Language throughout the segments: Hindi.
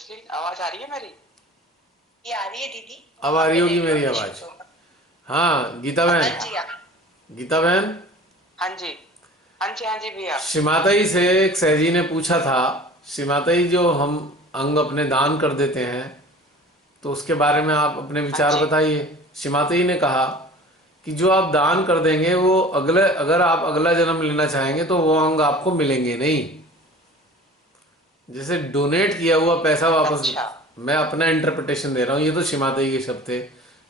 जसलीन, आवाज आ रही है मेरी? ये आ रही है दीदी। अब आ वहाँ रही पे होगी मेरी नेटवर्क इशू आवाज। तो। हाँ गीता हाँ बहन। जी। गीता बहन, हाँ जी, हाँ जी, हाँ जी भैया। शिमाताई से एक सहजी ने पूछा था, शिमाताई जो हम अंग अपने दान कर देते हैं तो उसके बारे में आप अपने हाँ विचार जी। बताइए। शिमाताई ने कहा कि जो आप दान कर देंगे वो अगले, अगर आप अगला जन्म लेना चाहेंगे तो वो अंग आपको मिलेंगे नहीं। जैसे डोनेट किया हुआ पैसा वापस। अच्छा। मैं अपना इंटरप्रिटेशन दे रहा हूँ, ये तो शिमाताई के शब्द थे।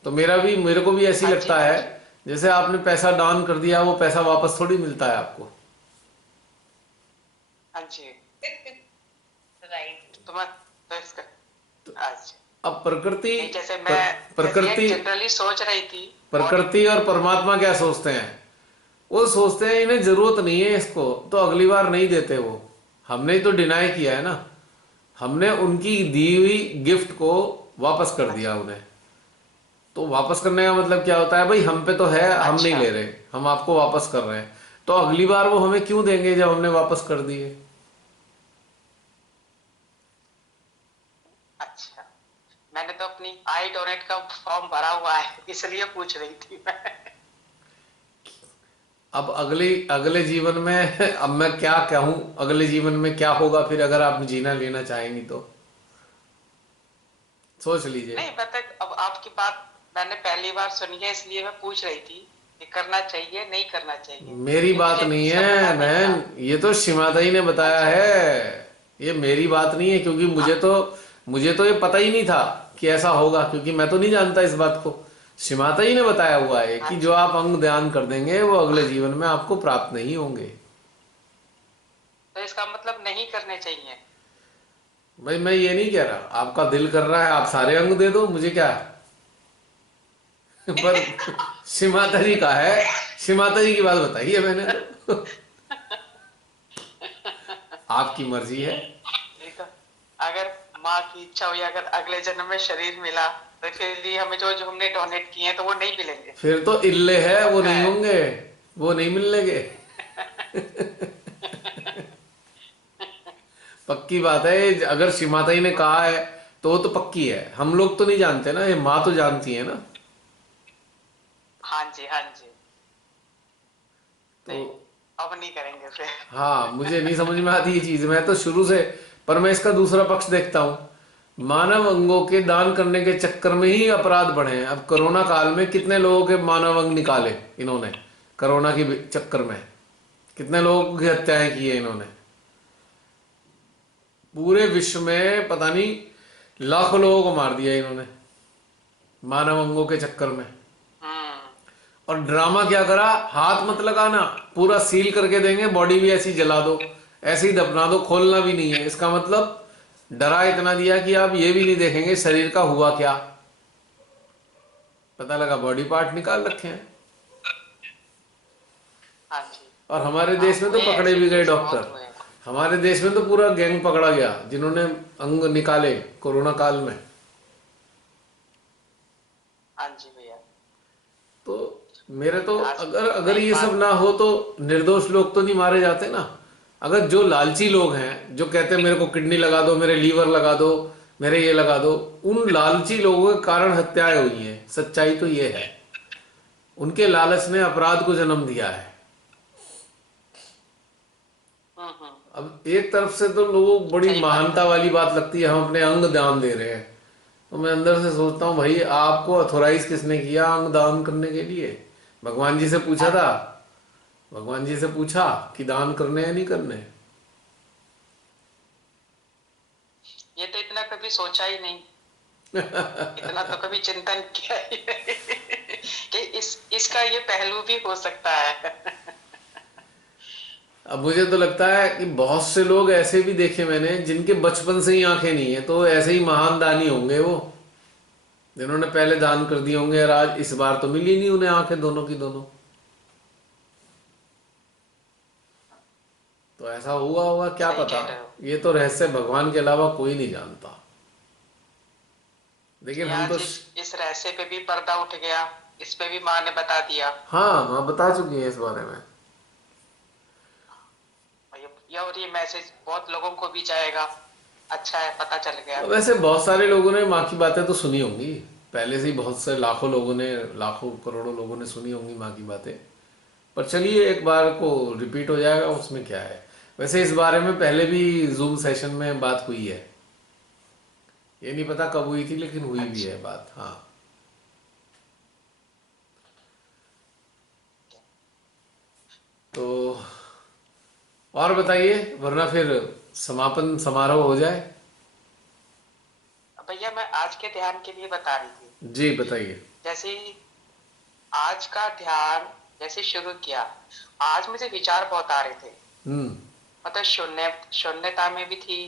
तो मेरे को भी ऐसी हाँ जी, लगता हाँ है, जी, जैसे आपने पैसा दान कर दिया वो पैसा वापस थोड़ी मिलता है आपको। हाँ जी। राइट। तो मैं तो इसका अच्छा। अब प्रकृति, नहीं, जैसे प्र, मैं जैसे ये प्रकृति जनरली सोच रही थी। बॉडी। प्रकृति और परमात्मा क्या सोचते हैं? वो सोचते हैं इन्हें जरूरत नहीं है इसको, तो अगली बार नहीं देते वो। हमने ही तो डिनाई किया है ना, हमने उनकी दी हुई गिफ्ट को वापस कर हाँ दिया जी। उन्हें। तो वापस करने का मतलब क्या होता है भाई, हम पे तो है, हम नहीं अच्छा। ले रहे, हम आपको वापस कर रहे हैं। तो अगली बार वो हमें क्यों देंगे जब हमने वापस कर दिए? अच्छा, मैंने तो अपनी आई डोनेट का फॉर्म भरा हुआ है, इसलिए पूछ रही थी मैं। अब अगले अगले जीवन में अब मैं क्या कहूँ, अगले जीवन में क्या होगा फिर अगर आप जीना लेना चाहेंगी तो सोच लीजिए। नहीं, मतलब अब आपकी बात मैंने पहली बार सुनी है, इसलिए मैं पूछ रही थी कि करना चाहिए नहीं करना चाहिए, मेरी क्योंकि बात मुझे नहीं इसका पता है नहीं था। बहन, ये तो शिमादाई ने बताया अच्छा। है। ये मेरी बात नहीं है, क्योंकि हाँ। मुझे तो ये पता ही नहीं था कि ऐसा होगा, क्योंकि मैं तो नहीं जानता इस बात को। शिमाताई ने बताया हुआ है हाँ कि जो जी। आप अंग दान कर देंगे वो अगले जीवन में आपको प्राप्त नहीं होंगे। तो इसका मतलब नहीं करने चाहिए। भाई मैं ये नहीं कह रहा, आपका दिल कर रहा है आप सारे अंग दे दो, मुझे क्या पर शिमाता जी का है, शिमाता जी की बात बताई है मैंने तो आपकी मर्जी है। देखो, अगर माँ की इच्छा हुई, अगर अगले जन्म में शरीर मिला तो फिर लिए हमें जो जो हमने डोनेट किए हैं तो वो नहीं मिलेंगे। फिर तो इल्ले है, वो पक्का नहीं है। होंगे, वो नहीं मिलेंगे। पक्की बात है, अगर शिमाताई ने कहा है तो वो तो पक्की है। हम लोग तो नहीं जानते ना, ये माँ तो जानती है ना। हाँ जी, हाँ जी। तो नहीं, अब नहीं करेंगे फिर। हाँ, मुझे नहीं समझ में आती ये चीज, मैं तो शुरू से। पर मैं इसका दूसरा पक्ष देखता हूँ, मानव अंगों के दान करने के चक्कर में ही अपराध बढ़े हैं। अब कोरोना काल में कितने लोगों के मानव अंग निकाले इन्होंने, कोरोना के चक्कर में कितने लोगों की हत्याएं की है इन्होंने। पूरे विश्व में पता नहीं लाखों लोगों को मार दिया इन्होंने मानव अंगों के चक्कर में। हम्म। और ड्रामा क्या करा, हाथ मत लगाना, पूरा सील करके देंगे, बॉडी भी ऐसी जला दो, ऐसे ही दफना दो, खोलना भी नहीं है। इसका मतलब डरा इतना दिया कि आप ये भी नहीं देखेंगे शरीर का हुआ क्या। पता लगा बॉडी पार्ट निकाल रखे हैं। हाँ जी। और हमारे हाँ, देश में तो हुए पकड़े ऐसे भी गए केस बहुत डॉक्टर। हुए हैं। हमारे देश में तो पूरा गैंग पकड़ा गया जिन्होंने अंग निकाले कोरोना काल में। हाँ जी भैया। तो मेरे नहीं, तो आज अगर अगर नई ये सब बात। ना हो तो निर्दोष लोग तो नहीं मारे जाते ना। अगर जो लालची लोग हैं जो कहते हैं मेरे को किडनी लगा दो, मेरे लीवर लगा दो, मेरे ये लगा दो, उन लालची लोगों के कारण हत्याएं हुई हैं। सच्चाई तो ये है, उनके लालच ने अपराध को जन्म दिया है। हम्म। अब एक तरफ से तो लोग बड़ी सही बात महानता है। वाली बात लगती है, हम अपने अंग दान दे रहे हैं। तो मैं अंदर से सोचता हूँ भाई आपको अथोराइज किसने किया अंग दान करने के लिए? भगवान जी से पूछा हाँ था? जी। भगवान जी से पूछा कि दान करने या नहीं करने? ये तो इतना कभी सोचा ही नहीं, इतना तो कभी चिंतन किया ही नहीं कि इसका ये पहलू भी हो सकता है। अब मुझे तो लगता है कि बहुत से लोग ऐसे भी देखे मैंने जिनके बचपन से ही आंखें नहीं है, तो ऐसे ही महान दानी होंगे वो, जिन्होंने पहले दान कर दिए होंगे और आज इस बार तो मिली नहीं उन्हें आंखें दोनों की दोनों। तो ऐसा हुआ होगा, क्या सही पता। कह रहे हो। ये तो रहस्य भगवान के अलावा कोई नहीं जानता। लेकिन ये हम तो आज इस रहस्य पे भी पर्दा उठ गया, इस पे भी माँ ने बता दिया। हाँ, माँ बता चुकी है इस बारे में। और ये मैसेज बहुत लोगों को भी जाएगा अच्छा है, पता चल गया। वैसे बहुत सारे लोगों ने माँ की बातें तो सुनी होंगी पहले से ही, बहुत से लाखों लोगों ने, लाखों करोड़ों लोगों ने सुनी होंगी माँ की बातें। पर चलिए एक बार को रिपीट हो जाएगा, उसमें क्या है। वैसे इस बारे में पहले भी जूम सेशन में बात हुई है, ये नहीं पता कब हुई थी लेकिन हुई भी अच्छा। है बात, हाँ। तो और बताइए, वरना फिर समापन समारोह हो जाए। भैया मैं आज के ध्यान के लिए बता रही थी। जी बताइए। जैसे आज का ध्यान जैसे शुरू किया, आज मुझे विचार बहुत आ रहे थे। हम्म। मतलब शून्यता में भी थी,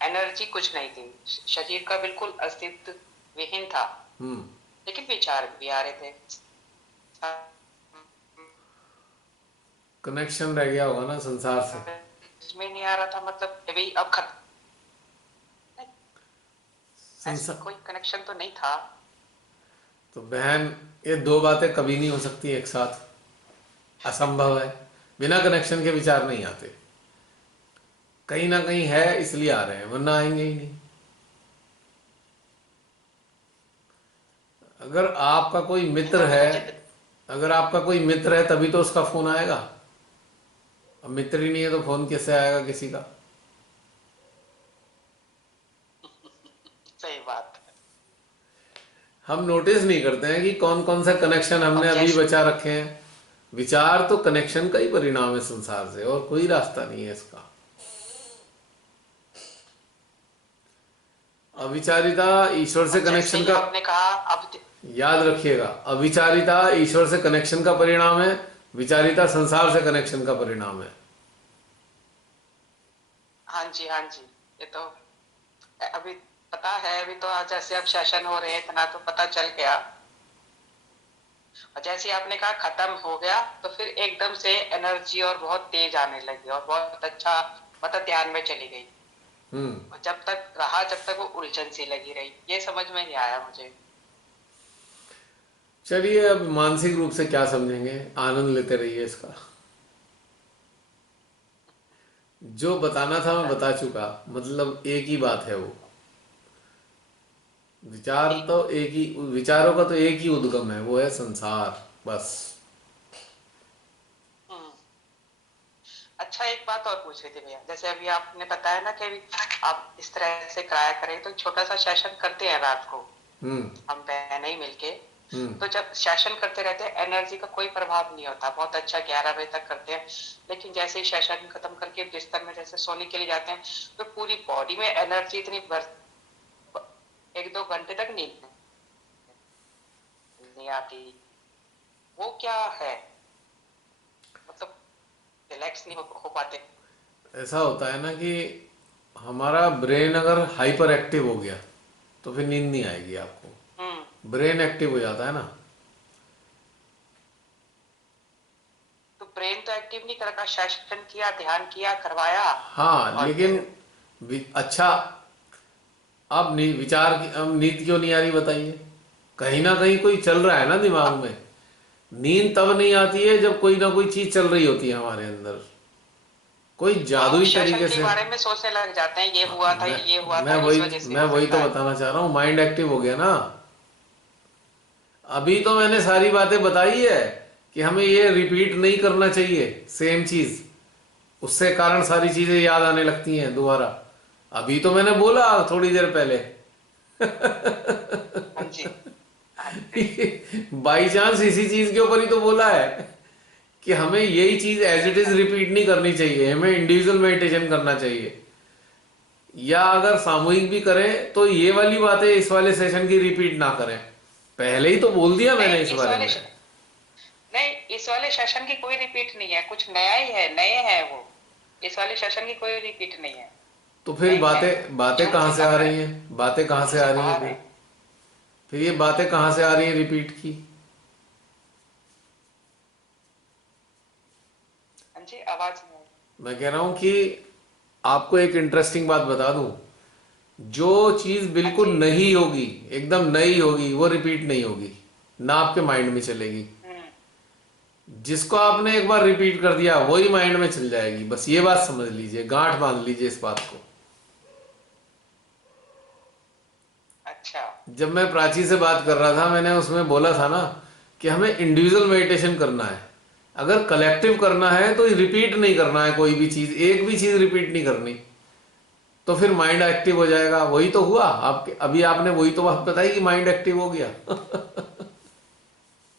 एनर्जी कुछ नहीं थी, शरीर का बिल्कुल अस्तित्व विहीन था, हम्म। लेकिन विचार भी आ रहे थे। कनेक्शन रह गया होगा ना संसार से। समझ में नहीं आ रहा था, मतलब अभी अब खत्म, ऐसी संसार कोई कनेक्शन तो नहीं था। तो बहन, ये दो बातें कभी नहीं हो सकती एक साथ, असंभव है। बिना कनेक्शन के विचार नहीं आते, कहीं ना कहीं है इसलिए आ रहे हैं, वरना आएंगे ही नहीं। अगर आपका कोई मित्र मतलब है, मुझे अगर आपका कोई मित्र है तभी तो उसका फोन आएगा। अब मित्र ही नहीं है तो फोन कैसे आएगा किसी का। सही बात है। हम नोटिस नहीं करते हैं कि कौन कौन सा कनेक्शन हमने अब अभी जैसे बचा रखे हैं। विचार तो कनेक्शन का ही परिणाम है संसार से, और कोई रास्ता नहीं है इसका। अविचारिता ईश्वर से अब जैसे कनेक्शन ही का, आपने कहा, अब याद रखिएगा, अविचारिता ईश्वर से कनेक्शन का परिणाम है, विचारिता संसार से कनेक्शन का परिणाम है। हाँ जी, हाँ जी, ये तो अभी पता है। अभी तो जैसे अब सेशन हो रहे हैं इतना तो पता चल गया, और जैसे आपने कहा खत्म हो गया, तो फिर एकदम से एनर्जी और बहुत तेज आने लगी और बहुत अच्छा, मतलब ध्यान में चली गई। हम्म। और जब तक रहा, जब तक वो उलझन सी लगी रही, ये समझ में नहीं आया मुझे। चलिए अब मानसिक रूप से क्या समझेंगे, आनंद लेते रहिए इसका। जो बताना था मैं बता चुका, मतलब एक ही बात है वो। विचार ठीक। तो एक ही, विचारों का तो एक ही उद्गम है, वो है संसार, बस। हम्म। अच्छा, एक बात और पूछ रही थी भैया, जैसे अभी आपने बताया ना कि अभी आप इस तरह से कराया करें, तो छोटा सा सेशन करते हैं रात को हम्म। हम बहनें ही मिलके। हम्म। तो जब सेशन करते रहते हैं, एनर्जी का कोई प्रभाव नहीं होता, बहुत अच्छा 11 बजे तक करते हैं। लेकिन जैसे ही सेशन खत्म करके बिस्तर में जैसे सोने के लिए जाते हैं, तो पूरी बॉडी में एनर्जी इतनी भर, 1-2 घंटे तक नींद नहीं आती। वो क्या है, मतलब रिलैक्स नहीं हो पाते। ऐसा होता है ना कि हमारा ब्रेन अगर हाइपर एक्टिव हो गया तो फिर नींद नहीं आएगी हम्म। आपको। ब्रेन एक्टिव हो जाता है ना। तो ब्रेन तो एक्टिव नहीं कर रखा, सेशन किया, ध्यान किया, करवाया, हाँ और लेकिन फिर अच्छा, अब विचार की, अब नींद क्यों नहीं आ रही बताइए। कहीं ना कहीं कोई चल रहा है ना दिमाग अब में। नींद तब नहीं आती है जब कोई ना कोई चीज चल रही होती है हमारे अंदर, कोई हम जादुई सेशन तरीके के से। बारे में सोचने लग जाते हैं, ये हाँ, हुआ था, मैं ये हुआ मैं था, वही इस वजह से मैं हो वही तो सकता है। बताना चाह रहा हूँ, माइंड एक्टिव हो गया ना। अभी तो मैंने सारी बातें बताई है कि हमें ये रिपीट नहीं करना चाहिए सेम चीज, उससे कारण सारी चीजें याद आने लगती हैं दोबारा। अभी तो मैंने बोला थोड़ी देर पहले। हाँ जी, हाँ जी। बाई चांस इसी चीज के ऊपर ही तो बोला है कि हमें यही चीज एज इट इज रिपीट नहीं करनी चाहिए, हमें इंडिविजुअल मेडिटेशन करना चाहिए। या अगर सामूहिक भी करें तो ये वाली बातें इस वाले सेशन की रिपीट ना करें। पहले ही तो बोल दिया नहीं मैंने इस इस बारे वाले में। नहीं, इस वाले सेशन की कोई रिपीट नहीं है, कुछ नया ही है, नए हैं वो। इस वाले सेशन की कोई रिपीट नहीं है, तो फिर नहीं है। बातें बातें जो कहाँ से सिखा आ रहे रही हैं हैं, बातें कहाँ जो से आ रही सिखा हैं रहे हैं। फिर ये बातें कहाँ से आ रही हैं रिपीट की। हाँ जी, आवाज नहीं आई। मैं कह रहा हूं कि आपको एक इंटरेस्टिंग बात बता दूं, जो चीज हाँ बिल्कुल जी। नई होगी, एकदम नई होगी, वो रिपीट नहीं होगी ना आपके माइंड में चलेगी। हम्म। जिसको आपने एक बार रिपीट कर दिया वही माइंड में चल जाएगी, बस ये बात समझ लीजिए, गांठ बांध लीजिए इस बात को। जब मैं प्राची से बात कर रहा था, मैंने उसमें बोला था ना कि हमें इंडिविजुअल मेडिटेशन करना है। अगर कलेक्टिव करना है तो रिपीट नहीं करना है, कोई भी चीज, एक भी चीज रिपीट नहीं करनी, तो फिर माइंड एक्टिव हो जाएगा। वही तो हुआ आपके, अभी आपने वही तो बात बताई कि माइंड एक्टिव हो गया।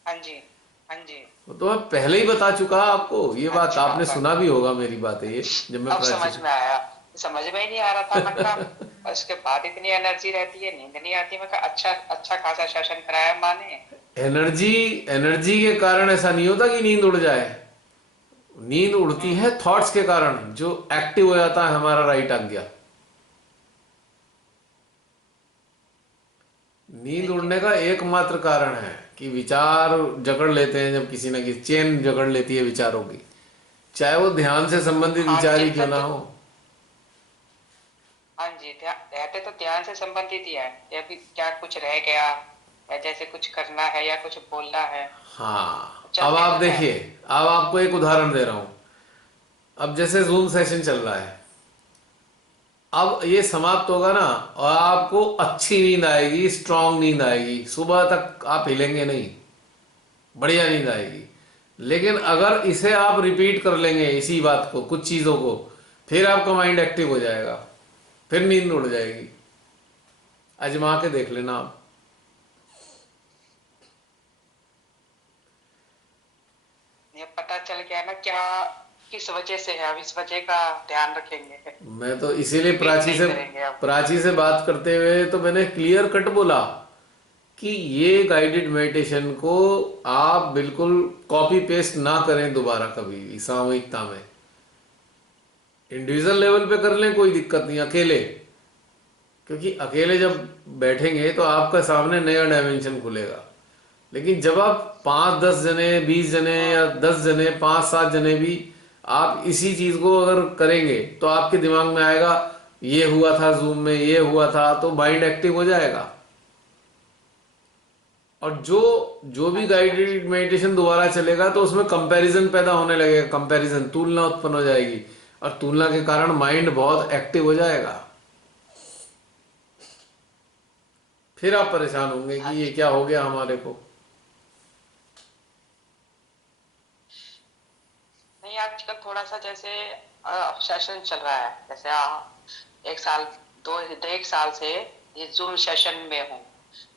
हाँ जी, हाँ जी। वो तो मैं पहले ही बता चुका आपको, ये बात अच्छा आपने सुना भी होगा मेरी बातें, ये जब मैं अब प्राची समझ में आया। समझ में ही नहीं आ रहा था लगता। और उसके बाद इतनी एनर्जी रहती है, नींद नहीं आती। मैं कहा अच्छा अच्छा खासा सेशन कराया माँ ने। एनर्जी, एनर्जी के कारण ऐसा नहीं होता कि नींद उड़ जाए। नींद उड़ती है थॉट्स के कारण, जो एक्टिव हो जाता है हमारा राइट आज्ञा। नींद ठीक उड़ने है। का एकमात्र कारण है कि विचार जकड़ लेते हैं, जब किसी ना किसी चेन जकड़ लेती है विचारों की, चाहे वो ध्यान से संबंधित हाँ, विचार ही क्यों चिंतन ना तो, हो। हाँ जी, रहते तो ध्यान से संबंधित ही है। ये अभी क्या कुछ रह गया, या जैसे कुछ करना है या कुछ बोलना है, हाँ, अब चलते तो आप हैं। देखिए, अब आपको एक उदाहरण दे रहा हूं। अब जैसे जूम सेशन चल रहा है, अब ये समाप्त होगा ना, और आपको अच्छी नींद आएगी, स्ट्रांग नींद आएगी, सुबह तक आप हिलेंगे नहीं, बढ़िया नींद आएगी। लेकिन अगर इसे आप रिपीट कर लेंगे, इसी बात को, कुछ चीज़ों को, फिर आपका माइंड एक्टिव हो जाएगा, फिर नींद उड़ जाएगी। आजमा के देख लेना आप। ये पता चल गया ना क्या, किस वजह से है। अब इस वजह का ध्यान रखेंगे, मैं तो इसीलिए रिपीट नहीं करेंगे अब। प्राची से बात करते हुए तो मैंने क्लियर कट बोला कि ये गाइडेड मेडिटेशन को आप बिल्कुल कॉपी पेस्ट ना करें दोबारा कभी भी सामूहिकता में। इंडिविजुअल लेवल पे कर लें, कोई दिक्कत नहीं, अकेले, क्योंकि अकेले जब बैठेंगे तो आपका सामने नया डायमेंशन खुलेगा। लेकिन जब आप 5-10 जने, 20 जने, या 10 जने, 5-7 जने भी आप इसी चीज को अगर करेंगे, तो आपके दिमाग में आएगा ये हुआ था जूम में, ये हुआ था, तो माइंड एक्टिव हो जाएगा। और जो जो भी हाँ जी, हाँ जी। गाइडेड मेडिटेशन दोबारा चलेगा तो उसमें कंपैरिजन पैदा होने लगेगा, कंपैरिजन, तुलना उत्पन्न हो जाएगी, और तुलना के कारण माइंड बहुत एक्टिव हो जाएगा। फिर आप परेशान होंगे कि हाँ ये जी। क्या हो गया हमारे को। नहीं, आजकल थोड़ा सा जैसे सेशन चल रहा है, जैसे एक साल, 1 साल से ये जूम सेशन में हूँ।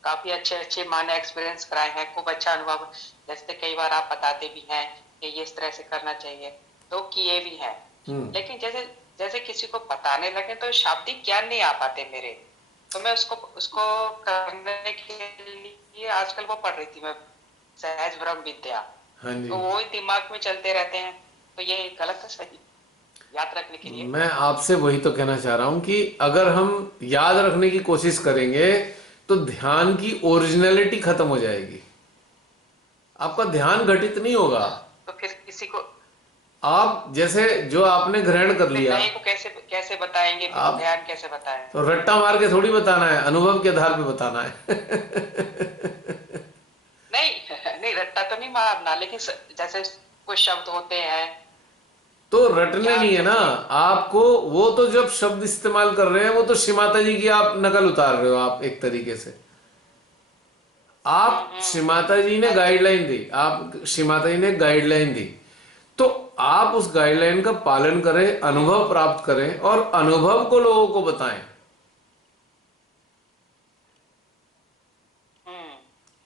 काफी अच्छे अच्छे माने एक्सपीरियंस कराए हैं, खूब अच्छा अनुभव। जैसे कई बार आप बताते भी हैं कि ये इस तरह से करना चाहिए, तो किए भी हैं। हम्म। लेकिन जैसे जैसे किसी को बताने लगे तो शाब्दिक ज्ञान नहीं आ पाते मेरे। तो मैं उसको उसको करने के लिए आजकल वो पढ़ रही थी मैं, सहज ब्रह्म विद्या। हाँ जी। तो वो ही दिमाग में चलते रहते हैं। तो ये गलत है, सही याद रखने के लिए। मैं आपसे वही तो कहना चाह रहा हूं कि अगर हम याद रखने की कोशिश करेंगे तो ध्यान की ओरिजिनलिटी खत्म हो जाएगी, आपका ध्यान घटित नहीं होगा। तो फिर किसी को, आप जैसे जो आपने ग्रहण कर फिर लिया, नए को कैसे कैसे बताएंगे, फिर आप ध्यान कैसे बताएं? तो रट्टा मार के थोड़ी बताना है, अनुभव के आधार पे बताना है। नहीं नहीं, रट्टा तो नहीं मारना, लेकिन जैसे कुछ शब्द होते हैं, तो रटने या नहीं है ना जैसे आपको। वो तो जब शब्द इस्तेमाल कर रहे हैं, वो तो श्री माता जी की आप नकल उतार रहे हो आप एक तरीके से। आप श्री माता जी ने हाँ जी, गाइडलाइन दी, आप श्री माता जी ने गाइडलाइन दी, तो आप उस गाइडलाइन का पालन करें, अनुभव प्राप्त करें, और अनुभव को लोगों को बताएं।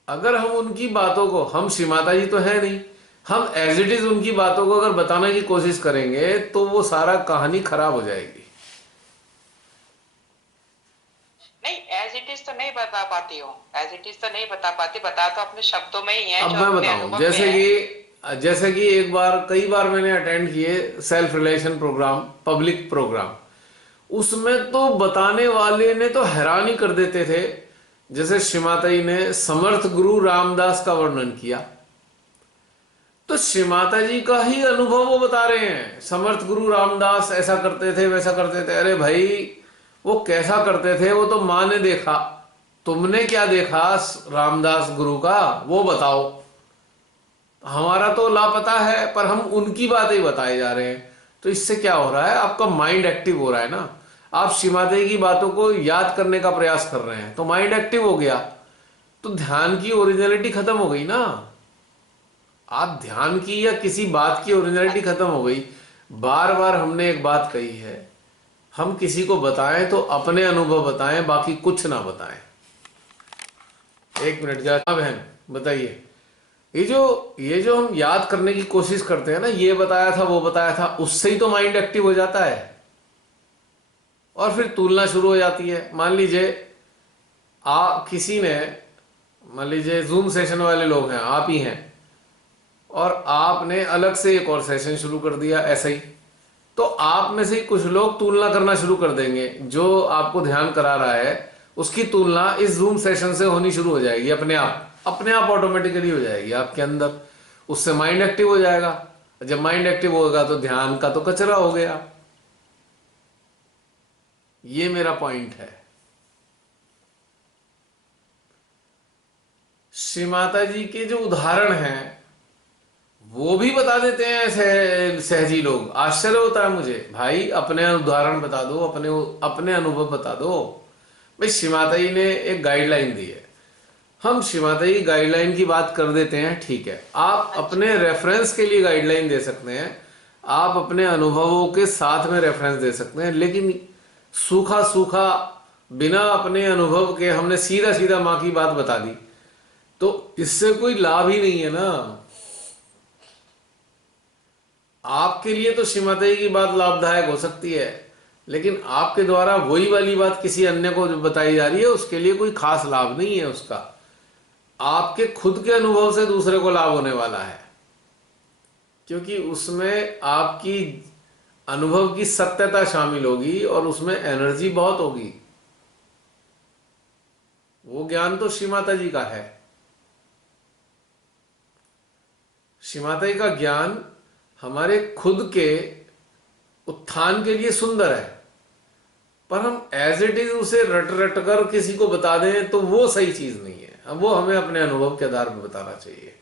अगर हम उनकी बातों को, हम श्री माता जी तो है नहीं, हम एज इट इज उनकी बातों को अगर बताने की कोशिश करेंगे तो वो सारा कहानी खराब हो जाएगी। नहीं, एज इट इज तो नहीं बता पाती हूँ, एज इट इज तो नहीं बता पाती, बता तो अपने शब्दों में ही है, अब जो मैं अपने बताऊं, अनुभव में है। जैसे कि एक बार, कई बार मैंने अटेंड किए self relation program, public program, उसमें तो बताने वाले ने तो हैरान ही कर देते थे। जैसे श्री माता जी ने समर्थ गुरु रामदास का वर्णन किया, तो श्री माता जी का ही अनुभव वो बता रहे हैं, समर्थ गुरु रामदास ऐसा करते थे, वैसा करते थे। अरे भाई, वो कैसा करते थे वो तो माँ ने देखा, तुमने क्या देखा रामदास गुरु का, वो बताओ। हमारा तो लापता है, पर हम उनकी बातें ही बताए जा रहे हैं। तो इससे क्या हो रहा है, आपका माइंड एक्टिव हो रहा है ना। आप श्रीमाता जी की बातों को याद करने का प्रयास कर रहे हैं, तो माइंड एक्टिव हो गया, तो ध्यान की ओरिजिनलिटी खत्म हो गई ना। आप ध्यान की या किसी बात की ओरिजिनलिटी खत्म हो गई। बार बार हमने एक बात कही है, हम किसी को बताएं तो अपने अनुभव बताएं, बाकी कुछ ना बताएं। एक मिनट जा बहन बताइए, ये जो हम याद करने की कोशिश करते हैं ना, ये बताया था वो बताया था, उससे ही तो माइंड एक्टिव हो जाता है और फिर तुलना शुरू हो जाती है। मान लीजिए किसी ने, मान लीजिए जूम सेशन वाले लोग हैं, आप ही हैं, और आपने अलग से एक और सेशन शुरू कर दिया ऐसा ही, तो आप में से ही कुछ लोग तुलना करना शुरू कर देंगे। जो आपको ध्यान करा रहा है उसकी तुलना इस जूम सेशन से होनी शुरू हो जाएगी, अपने आप ऑटोमेटिकली हो जाएगी आपके अंदर। उससे माइंड एक्टिव हो जाएगा। जब माइंड एक्टिव होगा तो ध्यान का तो कचरा हो गया। ये मेरा पॉइंट है। श्री माता जी के जो उदाहरण हैं वो भी बता देते हैं सहजी लोग। आश्चर्य होता है मुझे, भाई अपने उदाहरण बता दो, अपने अनुभव बता दो। भाई श्री माता जी ने एक गाइडलाइन दी है, हम श्री माता जी गाइडलाइन की बात कर देते हैं, ठीक है। आप अपने रेफरेंस के लिए गाइडलाइन दे सकते हैं, आप अपने अनुभवों के साथ में रेफरेंस दे सकते हैं, लेकिन सूखा सूखा बिना अपने अनुभव के हमने सीधा सीधा माँ की बात बता दी, तो इससे कोई लाभ ही नहीं है ना। आपके लिए तो श्री माता जी की बात लाभदायक हो सकती है, लेकिन आपके द्वारा वही वाली बात किसी अन्य को जो बताई जा रही है उसके लिए कोई खास लाभ नहीं है उसका। आपके खुद के अनुभव से दूसरे को लाभ होने वाला है, क्योंकि उसमें आपकी अनुभव की सत्यता शामिल होगी और उसमें एनर्जी बहुत होगी। वो ज्ञान तो श्री माता जी का है। श्री माता जी का ज्ञान हमारे खुद के उत्थान के लिए सुंदर है, पर हम एज इट इज उसे रट रट कर किसी को बता दें तो वो सही चीज नहीं है। अब वो हमें अपने अनुभव के आधार पर बताना चाहिए,